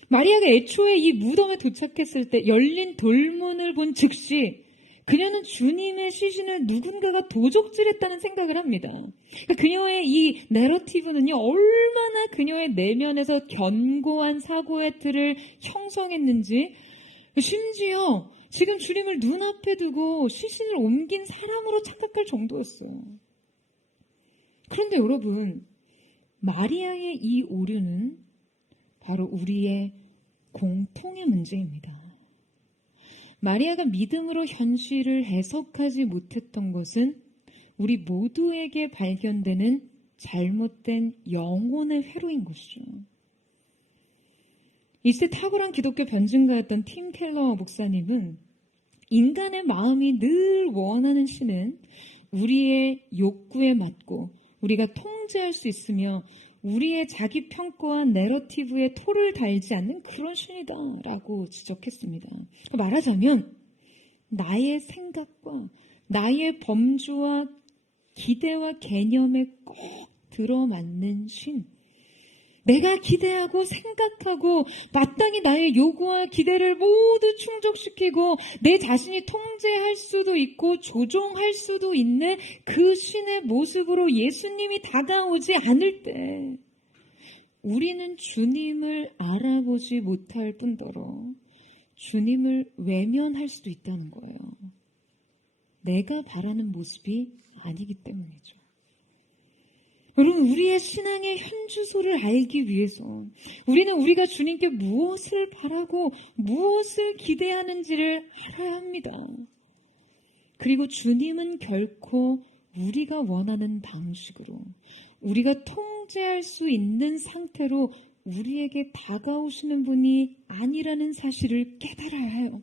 마리아가 애초에 이 무덤에 도착했을 때 열린 돌문을 본 즉시 그녀는 주님의 시신을 누군가가 도적질했다는 생각을 합니다. 그러니까 그녀의 이 내러티브는요, 얼마나 그녀의 내면에서 견고한 사고의 틀을 형성했는지, 심지어 지금 주님을 눈앞에 두고 시신을 옮긴 사람으로 착각할 정도였어요. 그런데 여러분, 마리아의 이 오류는 바로 우리의 공통의 문제입니다. 마리아가 믿음으로 현실을 해석하지 못했던 것은 우리 모두에게 발견되는 잘못된 영혼의 회로인 것이죠. 이때 탁월한 기독교 변증가였던 팀 켈러 목사님은 인간의 마음이 늘 원하는 신은 우리의 욕구에 맞고 우리가 통제할 수 있으며 우리의 자기 평가와 내러티브에 토를 달지 않는 그런 신이다라고 지적했습니다. 말하자면 나의 생각과 나의 범주와 기대와 개념에 꼭 들어맞는 신, 내가 기대하고 생각하고 마땅히 나의 요구와 기대를 모두 충족시키고 내 자신이 통제할 수도 있고 조종할 수도 있는 그 신의 모습으로 예수님이 다가오지 않을 때 우리는 주님을 알아보지 못할 뿐더러 주님을 외면할 수도 있다는 거예요. 내가 바라는 모습이 아니기 때문이죠. 여러분, 우리의 신앙의 현주소를 알기 위해서 우리는 우리가 주님께 무엇을 바라고 무엇을 기대하는지를 알아야 합니다. 그리고 주님은 결코 우리가 원하는 방식으로 우리가 통제할 수 있는 상태로 우리에게 다가오시는 분이 아니라는 사실을 깨달아야 해요.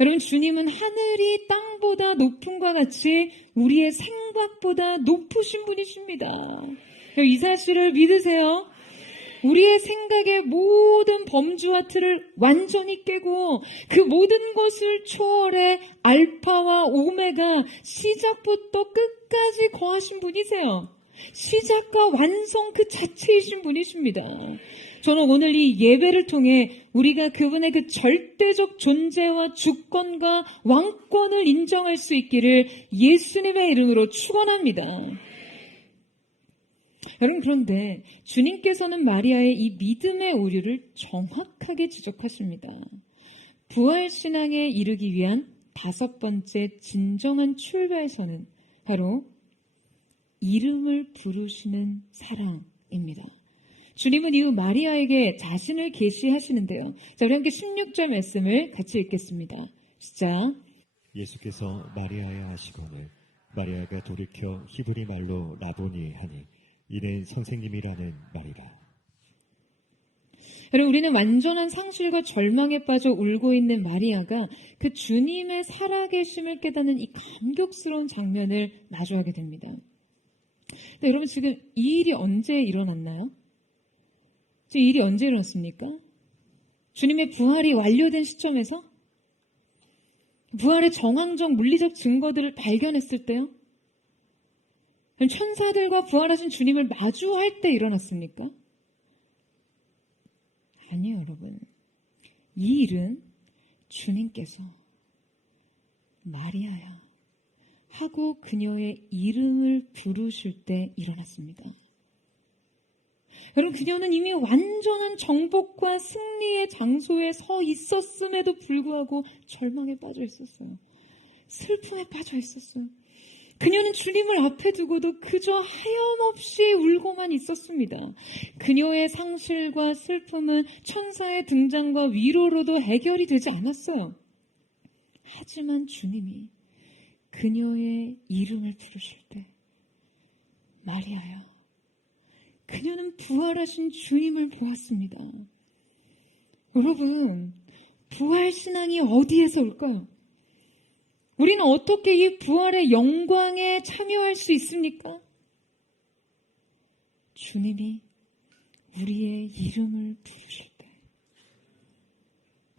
여러분, 주님은 하늘이 땅보다 높음과 같이 우리의 생각보다 높으신 분이십니다. 이 사실을 믿으세요. 우리의 생각의 모든 범주와 틀을 완전히 깨고 그 모든 것을 초월해 알파와 오메가, 시작부터 끝까지 거하신 분이세요. 시작과 완성 그 자체이신 분이십니다. 저는 오늘 이 예배를 통해 우리가 그분의 그 절대적 존재와 주권과 왕권을 인정할 수 있기를 예수님의 이름으로 축원합니다. 여러분, 그런데 주님께서는 마리아의 이 믿음의 오류를 정확하게 지적하십니다. 부활신앙에 이르기 위한 5번째 진정한 출발선은 바로 이름을 부르시는 사랑입니다. 주님은 이후 마리아에게 자신을 계시하시는데요. 자, 우리 함께 16절 말씀을 같이 읽겠습니다. 시작. 예수께서 마리아에 하시거늘 마리아가 돌이켜 히브리 말로 라보니 하니 이는 선생님이라는 말이라. 여러분, 우리는 완전한 상실과 절망에 빠져 울고 있는 마리아가 그 주님의 살아계심을 깨닫는 이 감격스러운 장면을 마주하게 됩니다. 근데 여러분, 지금 이 일이 언제 일어났나요? 이 일이 언제 일어났습니까? 주님의 부활이 완료된 시점에서? 부활의 정황적 물리적 증거들을 발견했을 때요? 천사들과 부활하신 주님을 마주할 때 일어났습니까? 아니요, 여러분. 이 일은 주님께서 마리아야 하고 그녀의 이름을 부르실 때 일어났습니다. 여러분, 그녀는 이미 완전한 정복과 승리의 장소에 서 있었음에도 불구하고 절망에 빠져 있었어요. 슬픔에 빠져 있었어요. 그녀는 주님을 앞에 두고도 그저 하염없이 울고만 있었습니다. 그녀의 상실과 슬픔은 천사의 등장과 위로로도 해결이 되지 않았어요. 하지만 주님이 그녀의 이름을 부르실 때 마리아야, 그녀는 부활하신 주님을 보았습니다. 여러분, 부활신앙이 어디에서 올까요? 우리는 어떻게 이 부활의 영광에 참여할 수 있습니까? 주님이 우리의 이름을 부르실 때.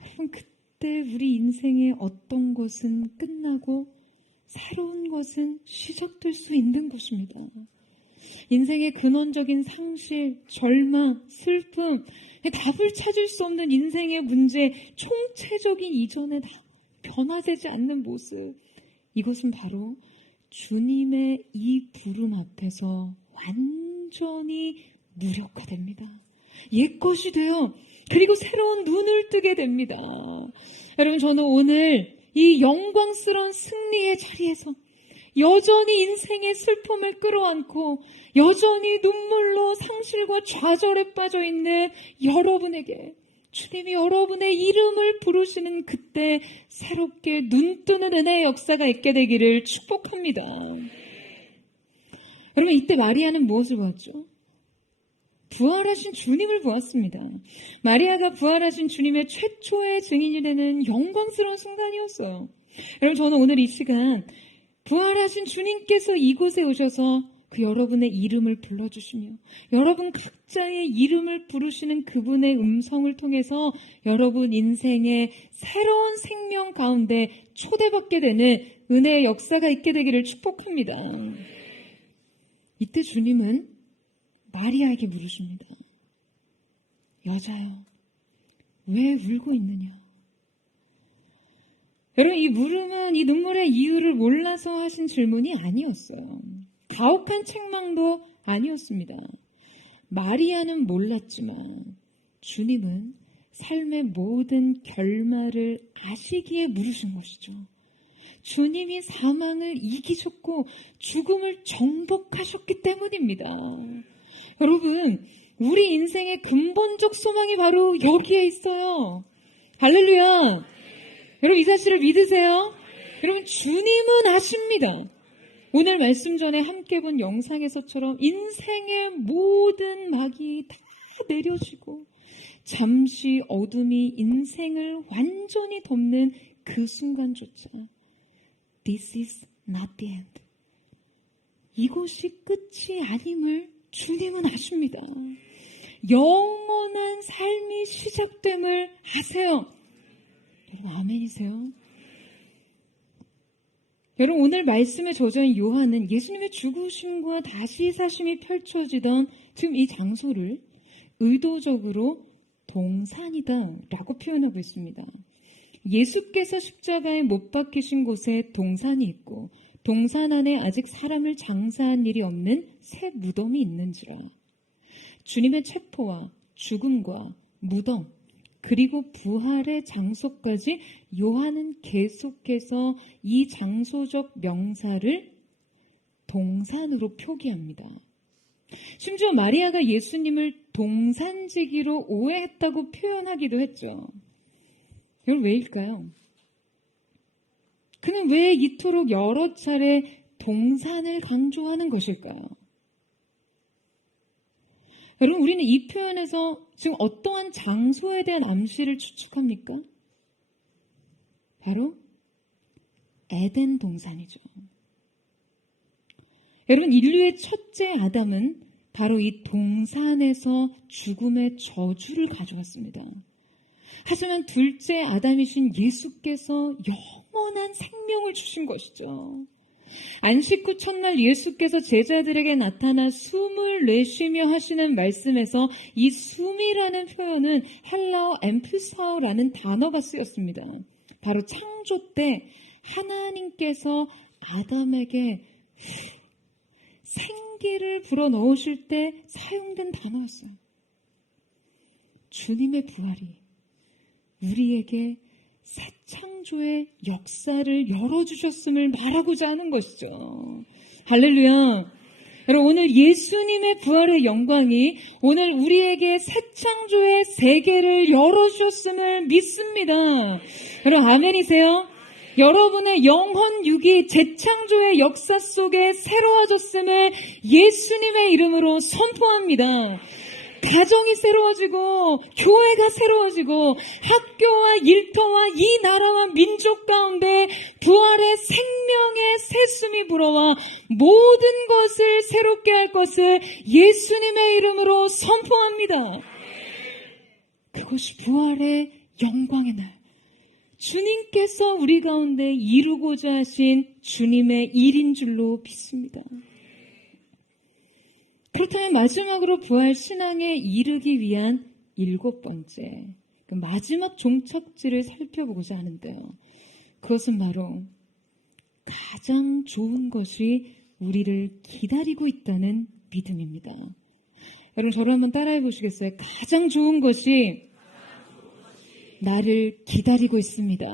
여러분, 그때 우리 인생의 어떤 것은 끝나고 새로운 것은 시작될 수 있는 것입니다. 인생의 근원적인 상실, 절망, 슬픔, 답을 찾을 수 없는 인생의 문제, 총체적인 이전에 다 변화되지 않는 모습, 이것은 바로 주님의 이 부름 앞에서 완전히 무력화됩니다. 옛것이 되어 그리고 새로운 눈을 뜨게 됩니다. 여러분, 저는 오늘 이 영광스러운 승리의 자리에서 여전히 인생의 슬픔을 끌어안고 여전히 눈물로 상실과 좌절에 빠져 있는 여러분에게 주님이 여러분의 이름을 부르시는 그때 새롭게 눈뜨는 은혜의 역사가 있게 되기를 축복합니다. 여러분, 이때 마리아는 무엇을 보았죠? 부활하신 주님을 보았습니다. 마리아가 부활하신 주님의 최초의 증인이 되는 영광스러운 순간이었어요. 여러분, 저는 오늘 이 시간 부활하신 주님께서 이곳에 오셔서 그 여러분의 이름을 불러주시며 여러분 각자의 이름을 부르시는 그분의 음성을 통해서 여러분 인생의 새로운 생명 가운데 초대받게 되는 은혜의 역사가 있게 되기를 축복합니다. 이때 주님은 마리아에게 물으십니다. 여자여, 왜 울고 있느냐? 여러분, 이 물음은 이 눈물의 이유를 몰라서 하신 질문이 아니었어요. 가혹한 책망도 아니었습니다. 마리아는 몰랐지만 주님은 삶의 모든 결말을 아시기에 물으신 것이죠. 주님이 사망을 이기셨고 죽음을 정복하셨기 때문입니다. 여러분, 우리 인생의 근본적 소망이 바로 여기에 있어요. 할렐루야. 여러분, 이 사실을 믿으세요? 여러분, 주님은 아십니다. 오늘 말씀 전에 함께 본 영상에서처럼 인생의 모든 막이 다 내려지고 잠시 어둠이 인생을 완전히 덮는 그 순간조차 This is not the end. 이것이 끝이 아님을 주님은 아십니다. 영원한 삶이 시작됨을 아세요. 여러분, 아멘이세요? 여러분, 오늘 말씀에 저자인 요한은 예수님의 죽으심과 다시 사심이 펼쳐지던 지금 이 장소를 의도적으로 동산이다 라고 표현하고 있습니다. 예수께서 십자가에 못 박히신 곳에 동산이 있고 동산 안에 아직 사람을 장사한 일이 없는 새 무덤이 있는지라. 주님의 체포와 죽음과 무덤 그리고 부활의 장소까지 요한은 계속해서 이 장소적 명사를 동산으로 표기합니다. 심지어 마리아가 예수님을 동산지기로 오해했다고 표현하기도 했죠. 이걸 왜일까요? 그는 왜 이토록 여러 차례 동산을 강조하는 것일까요? 여러분, 우리는 이 표현에서 지금 어떠한 장소에 대한 암시를 추측합니까? 바로 에덴 동산이죠. 여러분, 인류의 첫째 아담은 바로 이 동산에서 죽음의 저주를 가져왔습니다. 하지만 둘째 아담이신 예수께서 영원한 생명을 주신 것이죠. 안식 후 첫날 예수께서 제자들에게 나타나 숨을 내쉬며 하시는 말씀에서 이 숨이라는 표현은 헬라어 엠피사오라는 단어가 쓰였습니다. 바로 창조 때 하나님께서 아담에게 생기를 불어넣으실 때 사용된 단어였어요. 주님의 부활이 우리에게 새 창조의 역사를 열어주셨음을 말하고자 하는 것이죠. 할렐루야. 여러분, 오늘 예수님의 부활의 영광이 오늘 우리에게 새 창조의 세계를 열어주셨음을 믿습니다. 여러분, 아멘이세요? 여러분의 영혼 육이 재창조의 역사 속에 새로워졌음을 예수님의 이름으로 선포합니다. 가정이 새로워지고 교회가 새로워지고 학교와 일터와 이 나라와 민족 가운데 부활의 생명의 새숨이 불어와 모든 것을 새롭게 할 것을 예수님의 이름으로 선포합니다. 그것이 부활의 영광의 날, 주님께서 우리 가운데 이루고자 하신 주님의 일인 줄로 믿습니다. 그렇다면 마지막으로 부활 신앙에 이르기 위한 7번째, 그 마지막 종착지를 살펴보고자 하는데요. 그것은 바로 가장 좋은 것이 우리를 기다리고 있다는 믿음입니다. 여러분, 저를 한번 따라해 보시겠어요? 가장 좋은 것이 나를 기다리고 있습니다.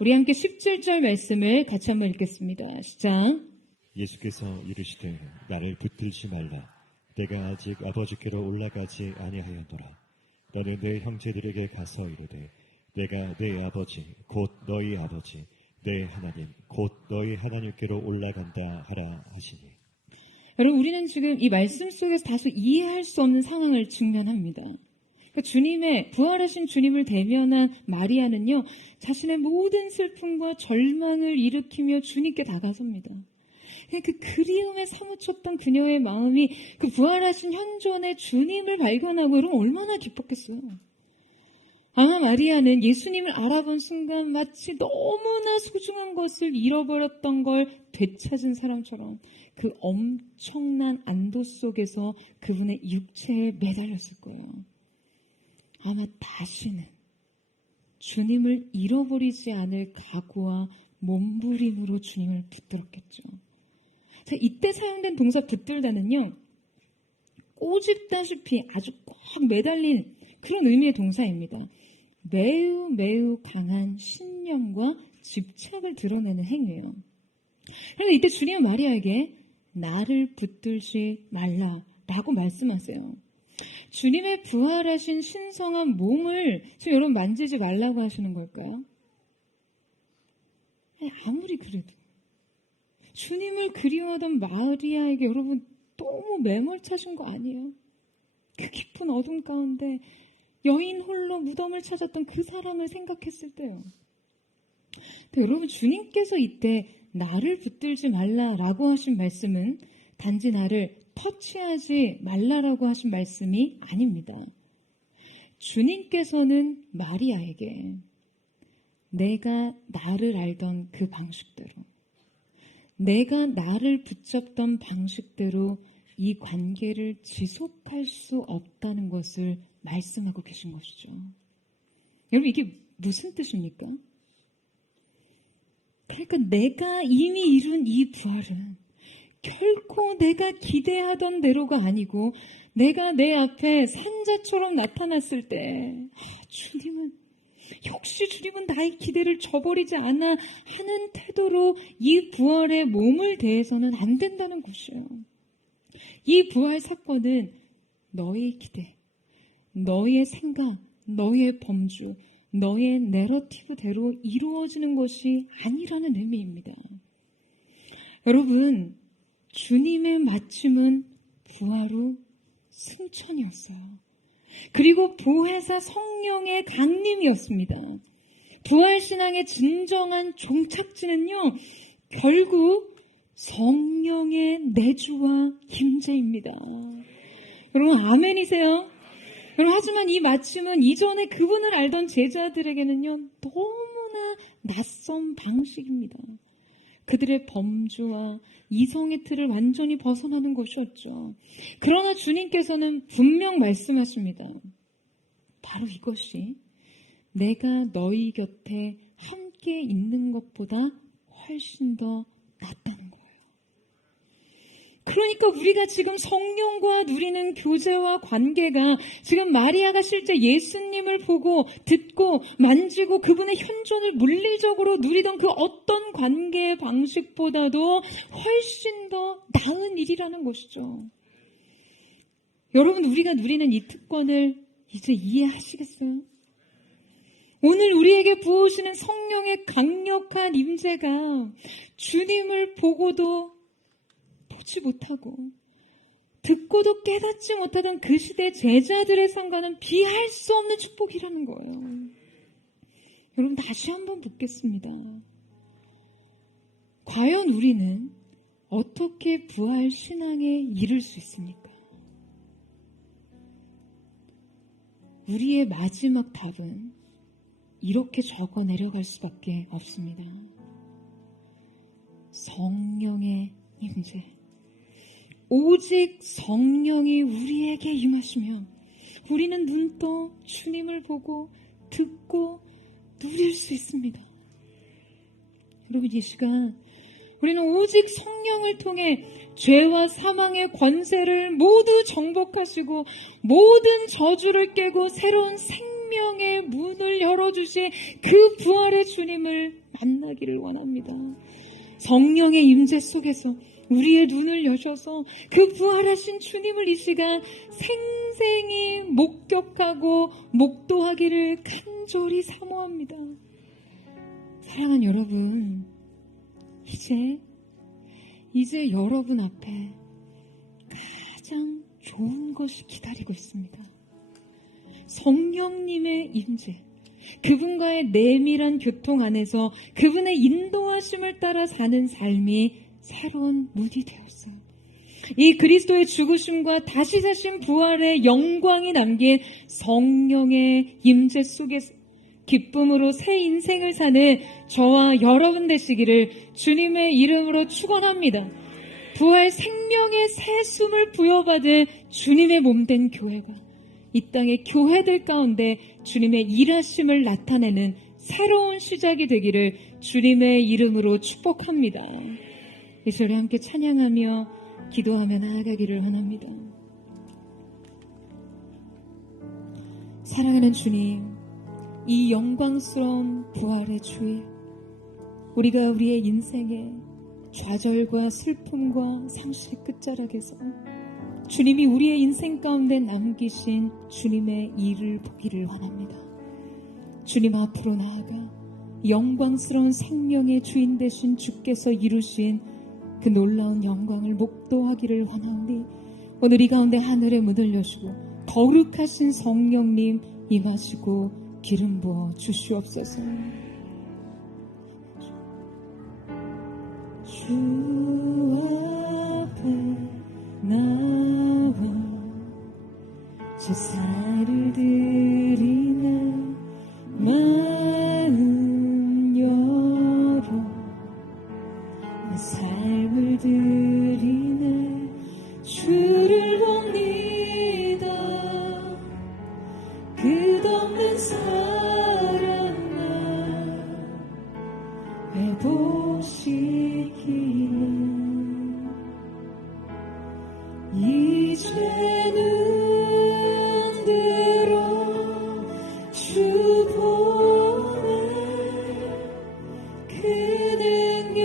우리 함께 17절 말씀을 같이 한번 읽겠습니다. 시작. 예수께서 이르시되 나를 붙들지 말라. 내가 아직 아버지께로 올라가지 아니하였노라. 너는 내 형제들에게 가서 이르되 내가 내 아버지 곧 너희 아버지 내 하나님 곧 너희 하나님께로 올라간다 하라 하시니. 여러분, 우리는 지금 이 말씀 속에서 다소 이해할 수 없는 상황을 직면합니다. 그러니까 주님의, 부활하신 주님을 대면한 마리아는요, 자신의 모든 슬픔과 절망을 일으키며 주님께 다가섭니다. 그 그리움에 사무쳤던 그녀의 마음이 그 부활하신 현존의 주님을 발견하고 여러분 얼마나 기뻤겠어요. 아마 마리아는 예수님을 알아본 순간 마치 너무나 소중한 것을 잃어버렸던 걸 되찾은 사람처럼 그 엄청난 안도 속에서 그분의 육체에 매달렸을 거예요. 아마 다시는 주님을 잃어버리지 않을 각오와 몸부림으로 주님을 붙들었겠죠. 자, 이때 사용된 동사 붙들다는요, 꼬집다시피 아주 꽉 매달린 그런 의미의 동사입니다. 매우 매우 강한 신념과 집착을 드러내는 행위예요. 그런데 이때 주님은 마리아에게 나를 붙들지 말라라고 말씀하세요. 주님의 부활하신 신성한 몸을 지금 여러분 만지지 말라고 하시는 걸까요? 아무리 그래도 주님을 그리워하던 마리아에게 여러분 너무 매몰차신 거 아니에요? 그 깊은 어둠 가운데 여인 홀로 무덤을 찾았던 그 사람을 생각했을 때요. 근데 여러분, 주님께서 이때 나를 붙들지 말라라고 하신 말씀은 단지 나를 터치하지 말라라고 하신 말씀이 아닙니다. 주님께서는 마리아에게 내가 나를 알던 그 방식대로, 내가 나를 붙잡던 방식대로 이 관계를 지속할 수 없다는 것을 말씀하고 계신 것이죠. 여러분, 이게 무슨 뜻입니까? 그러니까 내가 이미 이룬 이 부활은 결코 내가 기대하던 대로가 아니고 내가 내 앞에 산자처럼 나타났을 때 역시 주님은 나의 기대를 저버리지 않아 하는 태도로 이 부활의 몸을 대해서는 안 된다는 것이에요. 이 부활 사건은 너의 기대, 너의 생각, 너의 범주, 너의 내러티브대로 이루어지는 것이 아니라는 의미입니다. 여러분, 주님의 마침은 부활 후 승천이었어요. 그리고 보혜사 성령의 강림이었습니다. 부활신앙의 진정한 종착지는요, 결국 성령의 내주와 임재입니다. 여러분, 아멘이세요? 여러분, 하지만 이 마침은 이전에 그분을 알던 제자들에게는요, 너무나 낯선 방식입니다. 그들의 범주와 이성의 틀을 완전히 벗어나는 것이었죠. 그러나 주님께서는 분명 말씀하십니다. 바로 이것이 내가 너희 곁에 함께 있는 것보다 훨씬 더 낫다는 거예요. 그러니까 우리가 지금 성령과 누리는 교제와 관계가 지금 마리아가 실제 예수님을 보고 듣고 만지고 그분의 현존을 물리적으로 누리던 그 어떤 관계의 방식보다도 훨씬 더 나은 일이라는 것이죠. 여러분, 우리가 누리는 이 특권을 이제 이해하시겠어요? 오늘 우리에게 부으시는 성령의 강력한 임재가 주님을 보고도 보지 못하고 듣고도 깨닫지 못하던 그 시대 제자들의 상과는 비할 수 없는 축복이라는 거예요. 여러분, 다시 한번 묻겠습니다. 과연 우리는 어떻게 부활 신앙에 이를 수 있습니까? 우리의 마지막 답은 이렇게 적어 내려갈 수밖에 없습니다. 성령의 임재. 오직 성령이 우리에게 임하시며 우리는 눈 떠 주님을 보고 듣고 누릴 수 있습니다. 여러분, 이 시간 우리는 오직 성령을 통해 죄와 사망의 권세를 모두 정복하시고 모든 저주를 깨고 새로운 생명의 문을 열어주신 그 부활의 주님을 만나기를 원합니다. 성령의 임재 속에서 우리의 눈을 여셔서 그 부활하신 주님을 이 시간 생생히 목격하고 목도하기를 간절히 사모합니다. 사랑하는 여러분, 이제 여러분 앞에 좋은 것이 기다리고 있습니다. 성령님의 임재, 그분과의 내밀한 교통 안에서 그분의 인도하심을 따라 사는 삶이 새로운 문이 되었어요. 이 그리스도의 죽으심과 다시 사신 부활의 영광이 담긴 성령의 임재 속에서 기쁨으로 새 인생을 사는 저와 여러분 되시기를 주님의 이름으로 축원합니다. 부활 생명의 새 숨을 부여받은 주님의 몸된 교회가 이 땅의 교회들 가운데 주님의 일하심을 나타내는 새로운 시작이 되기를 주님의 이름으로 축복합니다. 이 소리 함께 찬양하며 기도하며 나아가기를 원합니다. 사랑하는 주님, 이 영광스러운 부활의 주일, 우리가 우리의 인생에 좌절과 슬픔과 상실의 끝자락에서 주님이 우리의 인생 가운데 남기신 주님의 일을 보기를 원합니다. 주님 앞으로 나아가 영광스러운 생명의 주인 되신 주께서 이루신 그 놀라운 영광을 목도하기를 원하오니 오늘 이 가운데 하늘의 문을 여시고 거룩하신 성령님 임하시고 기름 부어 주시옵소서. 주 앞에 나와 제사를 드리는 마음 열어 내 삶을 드리네 주를 봅니다. 끝없는 사랑 날 회복시키는 이제는 들어 주 보내 그 능력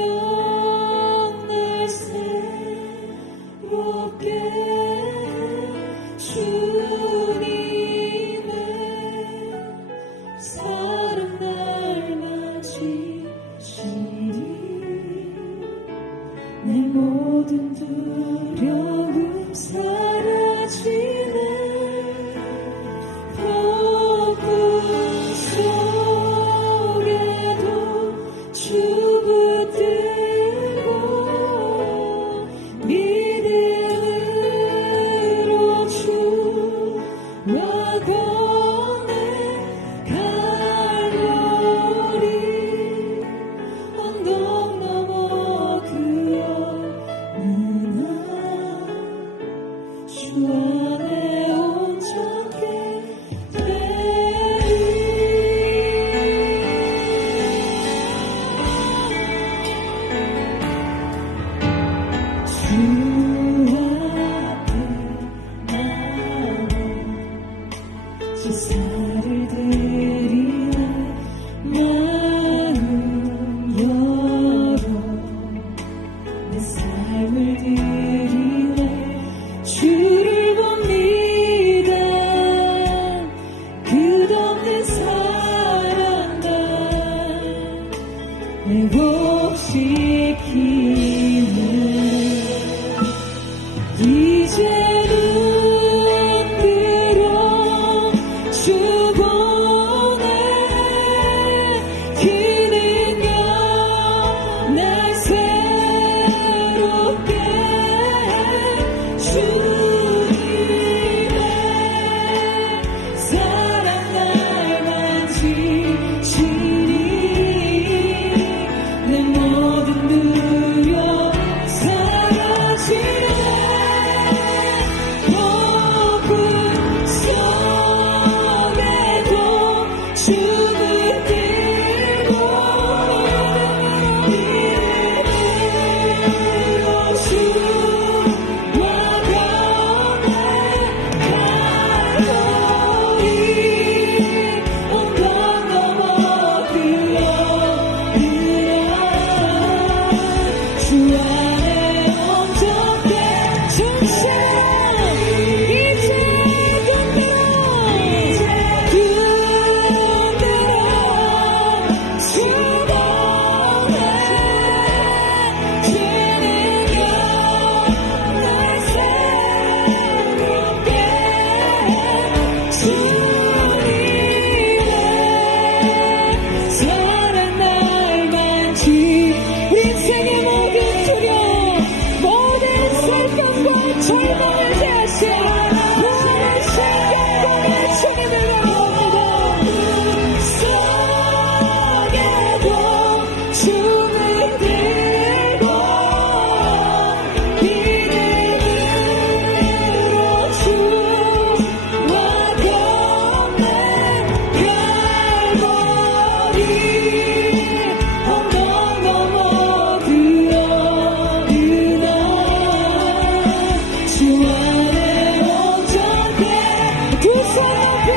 날 새롭게 주님의 사랑 날 맞이시리 내 모든 두려움 사라지네 폭풍 속에도 주 붙들고 믿음으로 주와 권해 갈보리 언덕 넘어 그여 주 안에 온전케 되리. 주 앞에 나와 제사를 드리네 마음 열어 내 삶을 드리네 주를 봅니다. 끝없는 사랑 날 회복시키네 이제는 들어 주 보내 그 능력 날 새롭게 주님의 젊음을 대하신 우리의 신경과 주님을 바라봅니다. 속에도 주를 들고 믿음으로 주와 걷는 갈보리 언덕 넘어 그 어느 날 주 안에 온전해 두 손 높이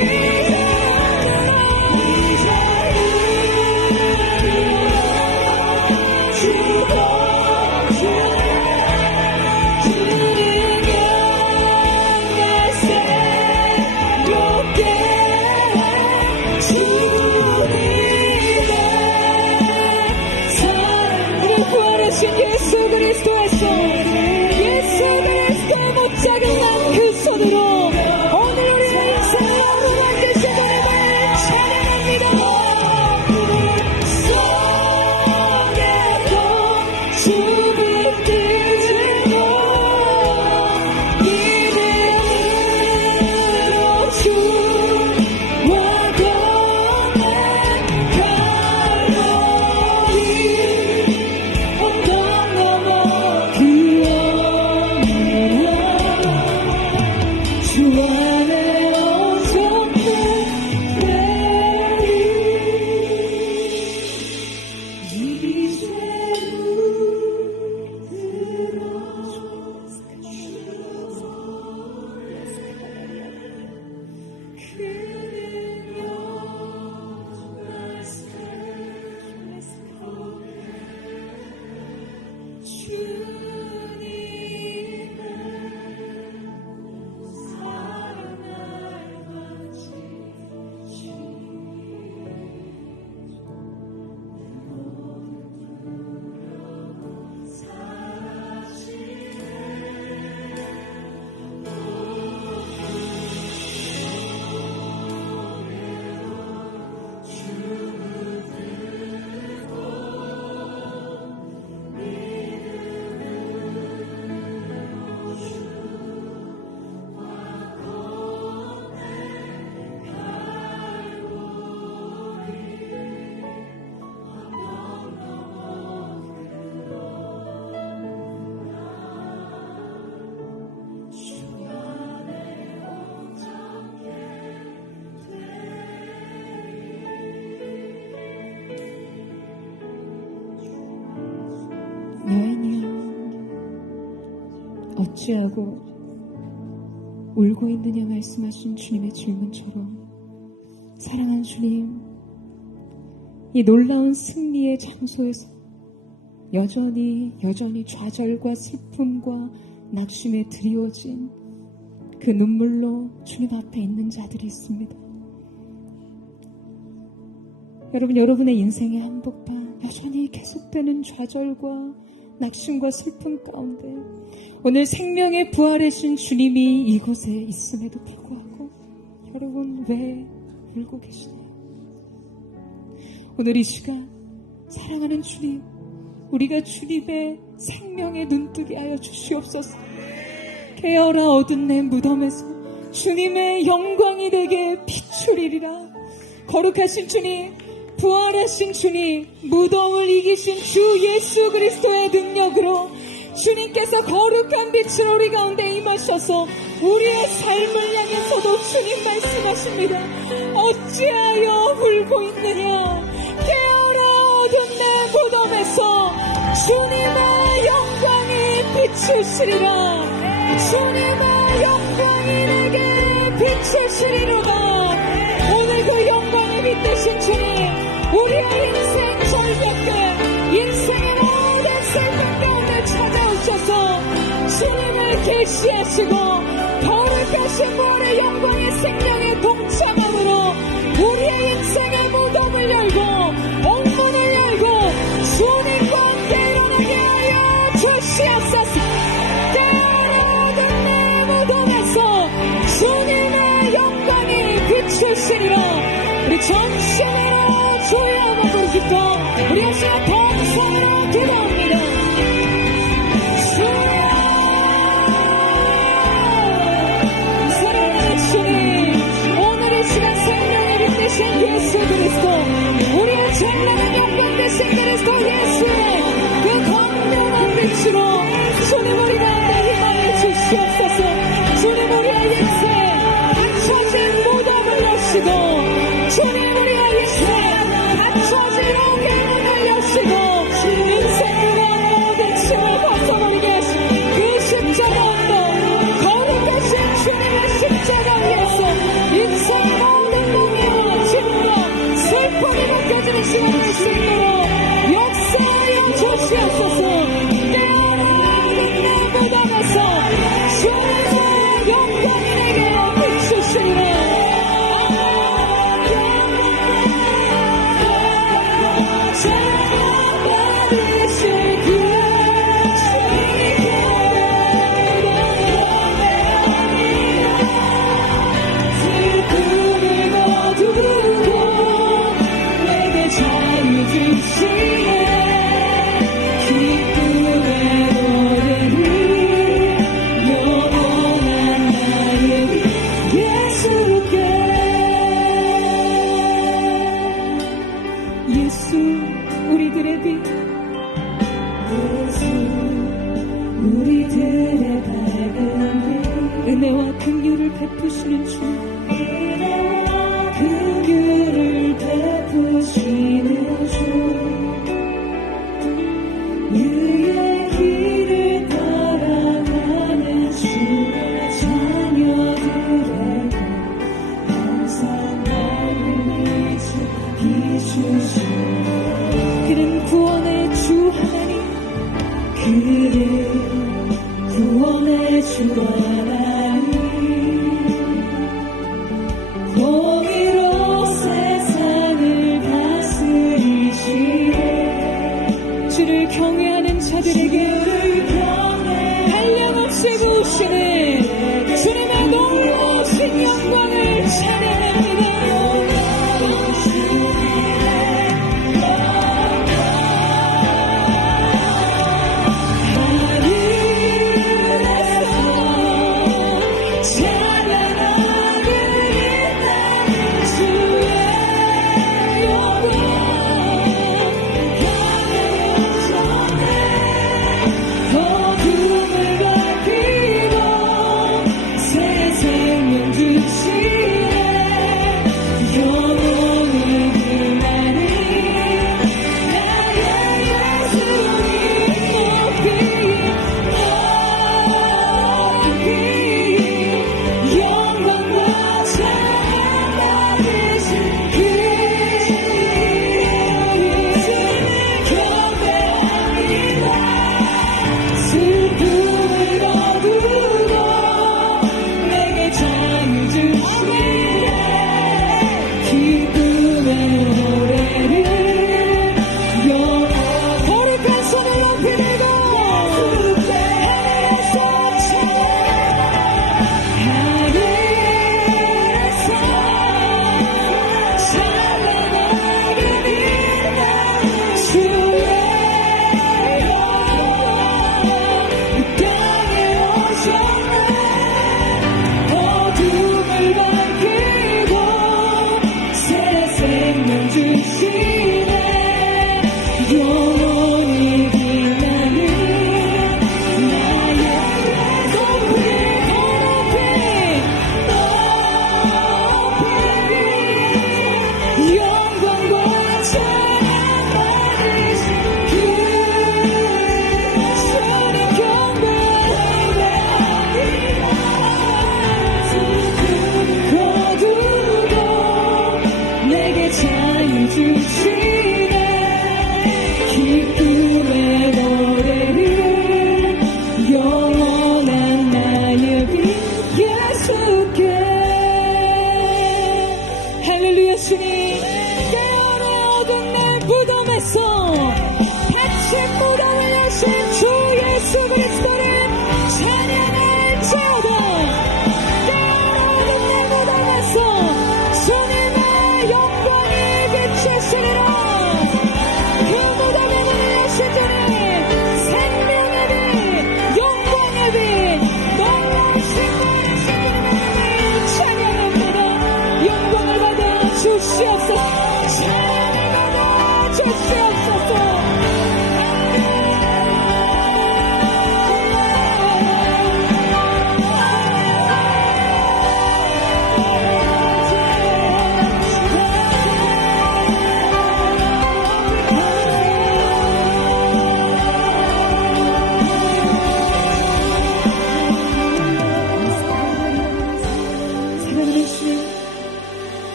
들고 예수 그리스도에서 예수 그리스도의 못자국난 그 손으로 오늘 우리의 인생을 영원한 그 주님을 찬양합니다. 속에도 주를 들고 믿음으로 주와 걷는 갈보리 언덕 넘어 그 어느 날 주 안에 온전한 여인이여 어찌하고 울고 있느냐 말씀하신 주님의 질문처럼 사랑하는 주님, 이 놀라운 승리의 장소에서 여전히 좌절과 슬픔과 낙심에 드리워진 그 눈물로 주님 앞에 있는 자들이 있습니다. 여러분의 인생의 한복판 여전히 계속되는 좌절과 낙심과 슬픔 가운데 오늘 생명의 부활하신 주님이 이곳에 있음에도 불구하고 여러분 왜 울고 계시나요? 오늘 이 시간 사랑하는 주님, 우리가 주님의 생명의 눈뜨게 하여 주시옵소서. 깨어라 어두운 내 무덤에서 주님의 영광이 되게 비추리리라. 거룩하신 주님, 부활하신 주님, 무덤을 이기신 주 예수 그리스도의 능력으로 주님께서 거룩한 빛으로 우리 가운데 임하셔서 우리의 삶을 향해서도 주님 말씀하십니다. 어찌하여 울고 있느냐? 깨어라 어두운 내 무덤에서 주님의 영광이 비추시리라. 주님의 영광이 내게 비추시리로다. 오늘 그 영광이 빛되신 주님, 우리의 인생 절벽 끝, 인생의 모든 슬픔 가운데 찾아오셔서 주님을 계시하시고 거룩하신 부활의 영광의 생명의 동참함으로 우리의 인생의 무덤을 열고 옥문을 열고 주님과 함께 일어나게 하여 주시옵소서. 깨어나는 내 무덤에서 주님의 영광이 비추시리라. 우리 전심으로 주의 음악을 기뻐 우리 역시 동성으로 기도합니다. 주여 자녀들의 밝은 빛 은혜와 긍휼을 베푸시는 주 은혜와 긍휼을 베푸시는 주 그의 길을 따라가는 주의 자녀들에게 항상 나를 비추시네 그는 구원의 주 하나님 그는 구원의 주 하나님 공의로 세상을 다스리시네 주를 경외하는 자들에게 한량없이 부으시는 주님의 놀라우신 영광을 찬양합니다.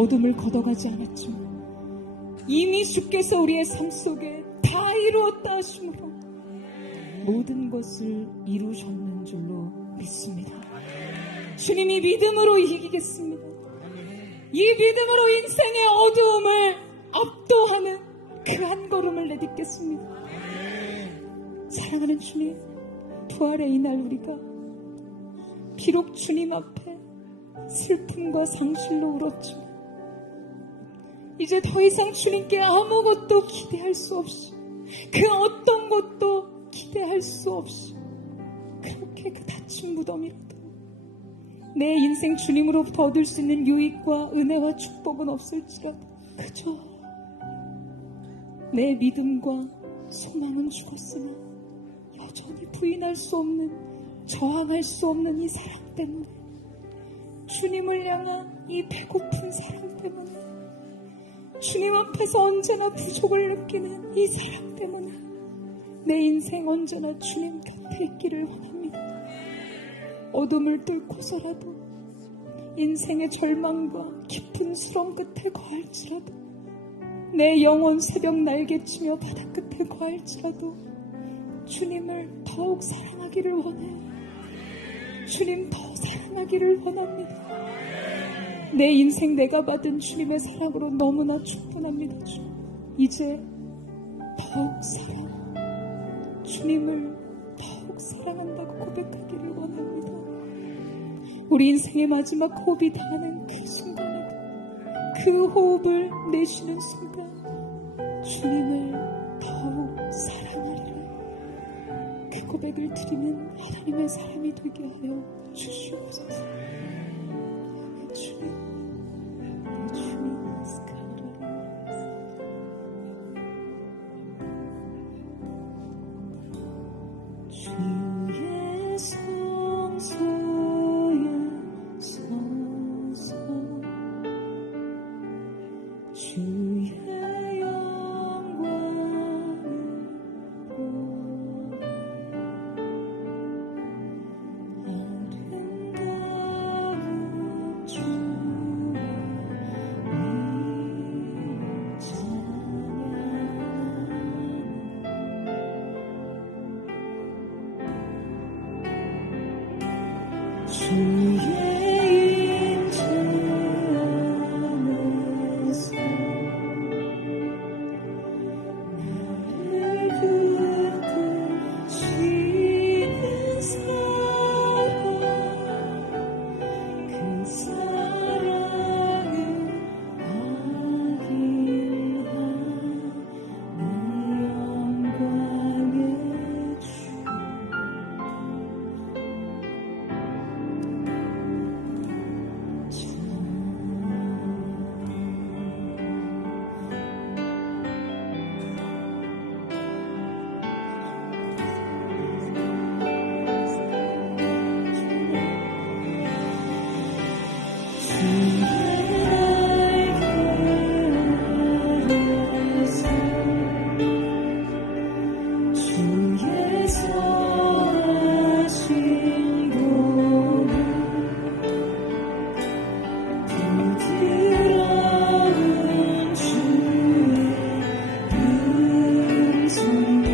어둠을 걷어가지 않았지만 이미 주께서 우리의 삶 속에 다 이루었다 하심으로 모든 것을 이루셨는 줄로 믿습니다. 주님이 믿음으로 이기겠습니다. 이 믿음으로 인생의 어두움을 압도하는 그 한 걸음을 내딛겠습니다. 사랑하는 주님, 부활의 이날 우리가 비록 주님 앞에 슬픔과 상실로 울었지만 이제 더 이상 주님께 아무것도 기대할 수 없이 그 어떤 것도 기대할 수 없이 그렇게 그 닫힌 무덤이라도 내 인생 주님으로부터 얻을 수 있는 유익과 은혜와 축복은 없을지라도 그저 내 믿음과 소망은 죽었으나 여전히 부인할 수 없는, 저항할 수 없는 이 사랑 때문에, 주님을 향한 이 배고픈 사랑 때문에, 주님 앞에서 언제나 부족을 느끼는 이 사랑 때문에 내 인생 언제나 주님 곁에 있기를 원합니다. 어둠을 뚫고서라도, 인생의 절망과 깊은 수렁 끝에 거할지라도, 내 영혼 새벽 날개치며 바다 끝에 거할지라도 주님을 더욱 사랑하기를 원해요. 주님 더 사랑하기를 원합니다. 내 인생 내가 받은 주님의 사랑으로 너무나 충분합니다. 주님, 이제 더욱 사랑, 주님을 더욱 사랑한다고 고백하기를 원합니다. 우리 인생의 마지막 호흡이 닿는 그 순간에도, 그 호흡을 내쉬는 순간 주님을 더욱 사랑하리라, 그 고백을 드리는 하나님의 사람이 되게 하여 주시옵소서. 주님, 주님 주의 성소에 서서 주의 영광을 보아 아름다운 주의 주의 임재 안에서 나를 붙드시는 사랑, 그 사랑을 확인한 내 영광의 주. 주의 선하신 고백 부드러운 주의 음성 나를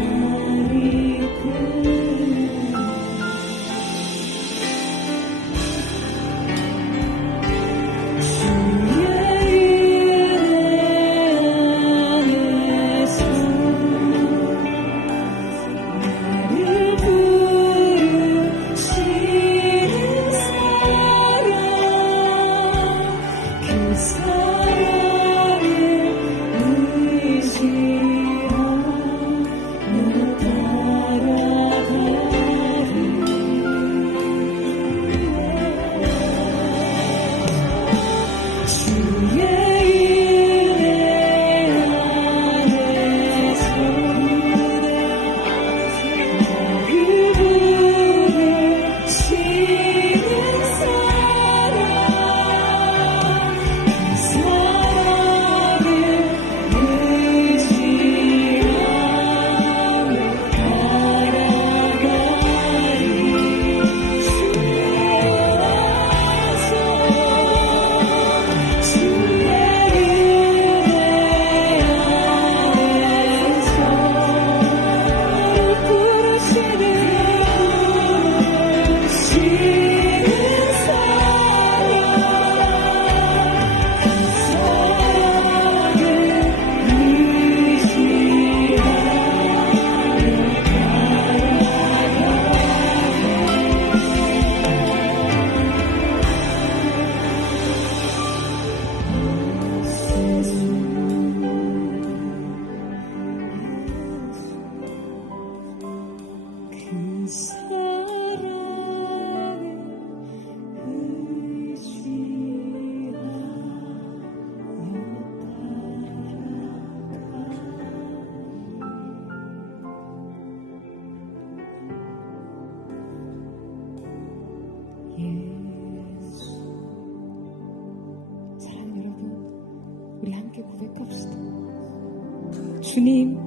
함께 고백합시다. 주님,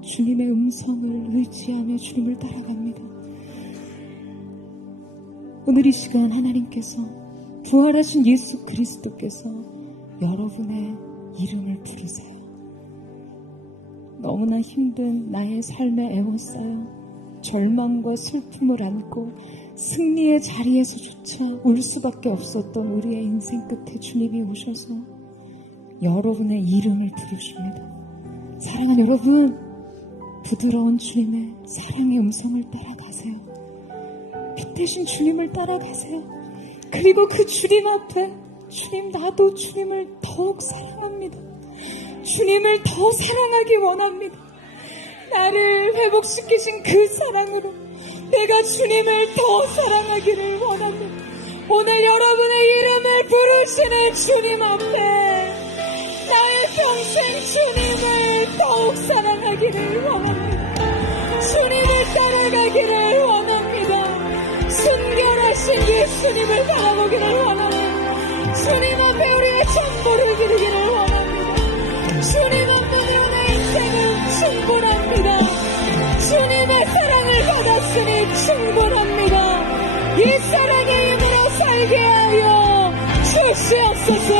주님의 음성을 의지하며 주님을 따라갑니다. 오늘 이 시간 하나님께서 부활하신 예수 그리스도께서 여러분의 이름을 부르세요. 너무나 힘든 나의 삶의 애워싸여 절망과 슬픔을 안고 승리의 자리에서조차 울 수밖에 없었던 우리의 인생 끝에 주님이 오셔서 여러분의 이름을 부르십니다. 사랑하는 여러분, 부드러운 주님의 사랑의 음성을 따라가세요. 빛 대신 주님을 따라가세요. 그리고 그 주님 앞에 주님, 나도 주님을 더욱 사랑합니다. 주님을 더 사랑하기 원합니다. 나를 회복시키신 그 사랑으로 내가 주님을 더 사랑하기를 원합니다. 오늘 여러분의 이름을 부르시는 주님 앞에 나의 평생 주님을 더욱 사랑하기를 원합니다. 주님을 따라가기를 원합니다. 순결하신 예수님을 바라보기를 원합니다. 주님 앞에 우리의 전부를 드리기를 원합니다. 주님 앞에 우리의 인생은 충분합니다. 주님의 사랑을 받았으니 충분합니다. 이 사랑의 힘으로 살게 하여 주시옵소서.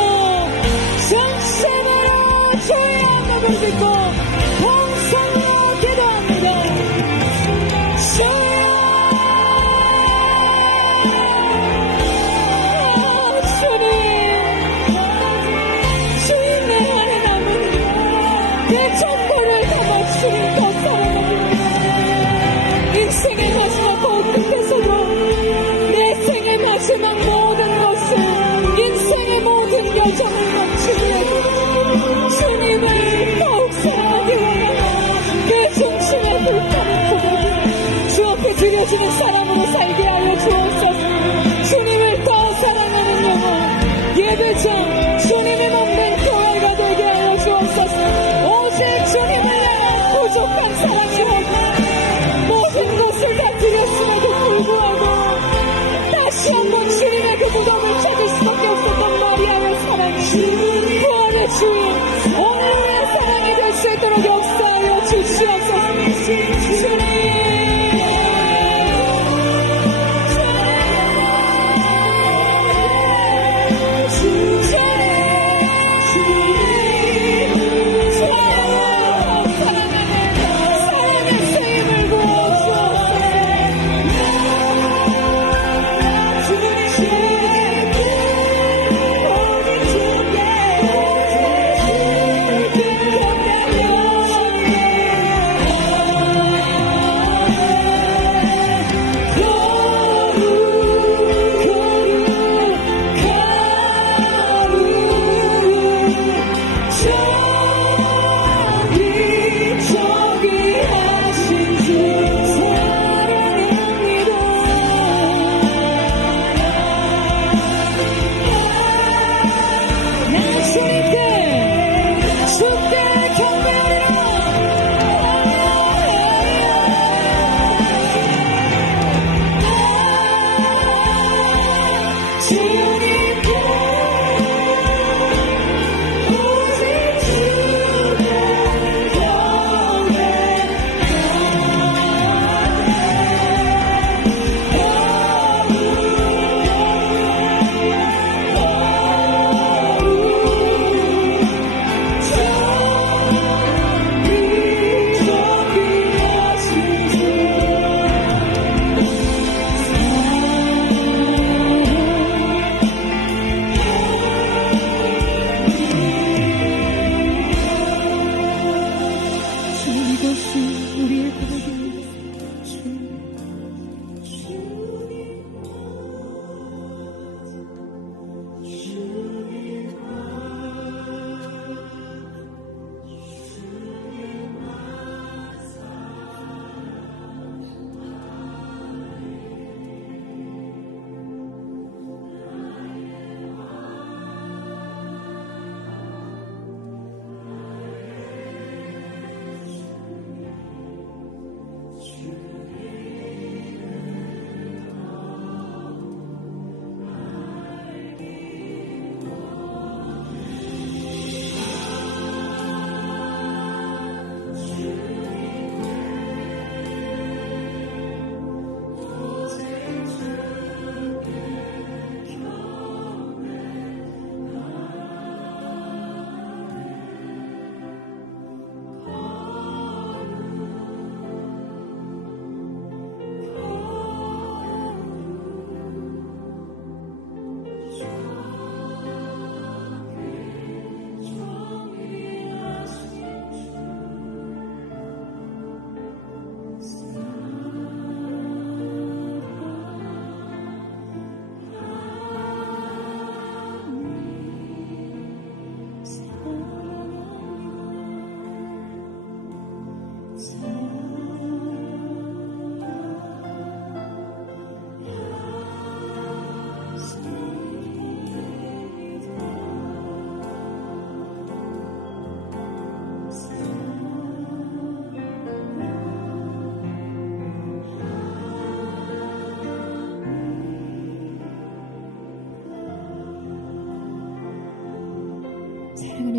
전심으로 주의 안목을 듣고 동성으로 기도합니다. 주여, 주님, 주님 내 안에 남은 내 전부를 담아 주님 더 사랑합니다. 인생의 마지막 것 끝에서도 내 생의 마지막 모든 것을, 인생의 모든 여정을 마치고 주님을 더욱 사랑하기 원하며 내 중심에 불타는 고백이 주 앞에 드려지는 사랑으로 살게 하여 주옵소서. 주님을 더 사랑하는 영혼, 예배자, 주님이 먹는 교회가 되게 하여 주옵소서. 오직 주님을 향한 부족한 사랑이 없는 모든 것을 다 드렸음에도 불구하고 다시 한번 주님의 그 무덤을 찾을 수밖에 없었던 마리아의 사랑이 부활의 주인 오늘 우리의 사랑이 될 수 있도록 역사하여 주시옵소서. 주님,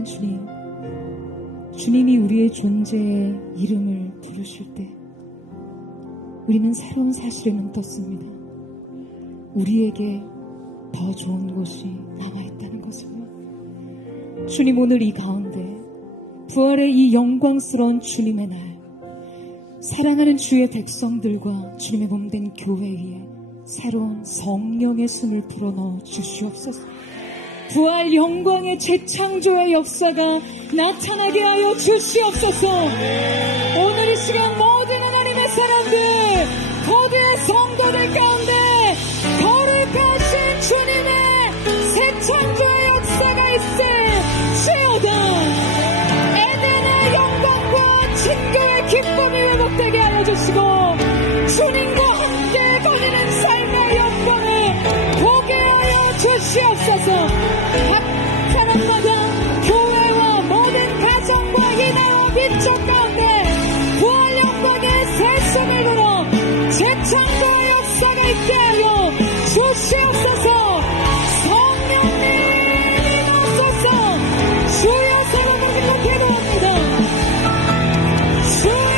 사랑하는 주님, 주님이 우리의 존재의 이름을 부르실 때 우리는 새로운 사실에 눈 떴습니다. 우리에게 더 좋은 곳이 남아있다는 것을요. 주님, 오늘 이 가운데 부활의 이 영광스러운 주님의 날, 사랑하는 주의 백성들과 주님의 몸된 교회 위에 새로운 성령의 숨을 불어넣어 주시옵소서. 부활 영광의 재창조의 역사가 나타나게 하여 주시옵소서. 오늘 이 시간 모든 하나님의 사람들, 거대의 성도들 가운데 거룩하신 주님의 재창조의 역사가 있을지어다. 에덴의 영광과 친교의 기쁨이 회복되게 하여 주시고, 주님과 함께 거니는 삶의 영광을 보게 하여 주시옵소서. 각 사람마다 교회와 모든 가정과 이나와 민족 가운데 부활 영광의 새 손을 불어 재창조의 역사가 있게 하여 주시옵소서. 성령님 임하소서. 주여, 사랑하는 기도합니다. 주여,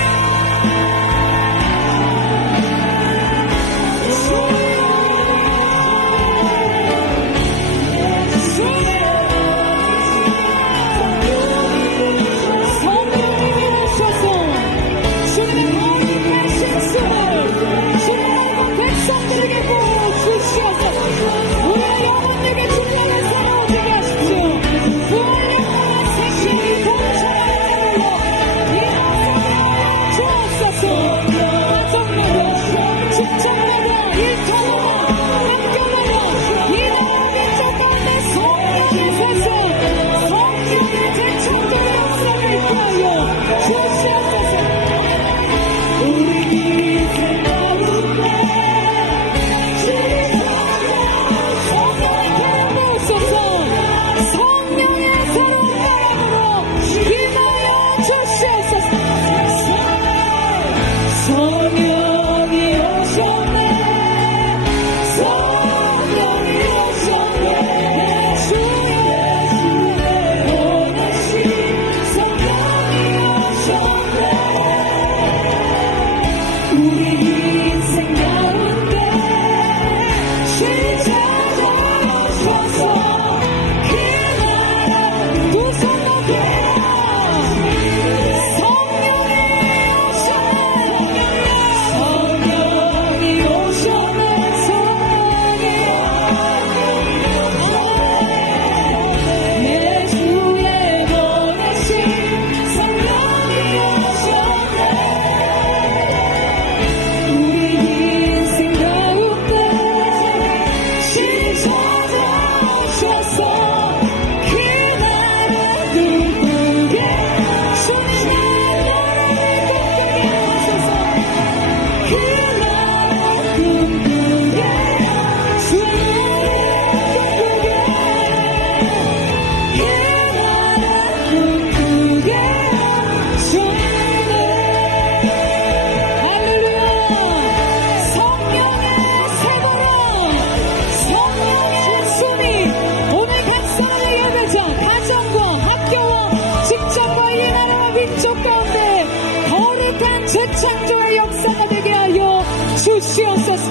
재창조의 역사가 되게 하여 주시옵소서.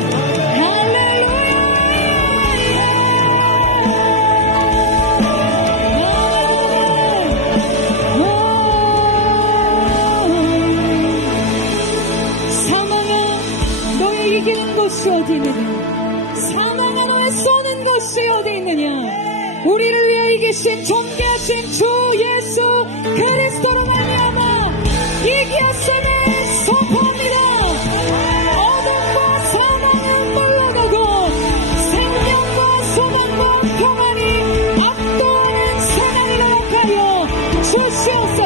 할렐루야. 사망아, 너의 이기는 곳이 어디 있느냐? 사망아, 너의 쏘는 곳이 어디 있느냐? 우리를 위해 이기신 존귀하신 주 예수 그리스도로 말미암아 이기었음을 선포합니다. 어둠과 사망은 물러가고 생명과 소망과 평안이 압도하는 사랑을 허락하여 주시옵소서.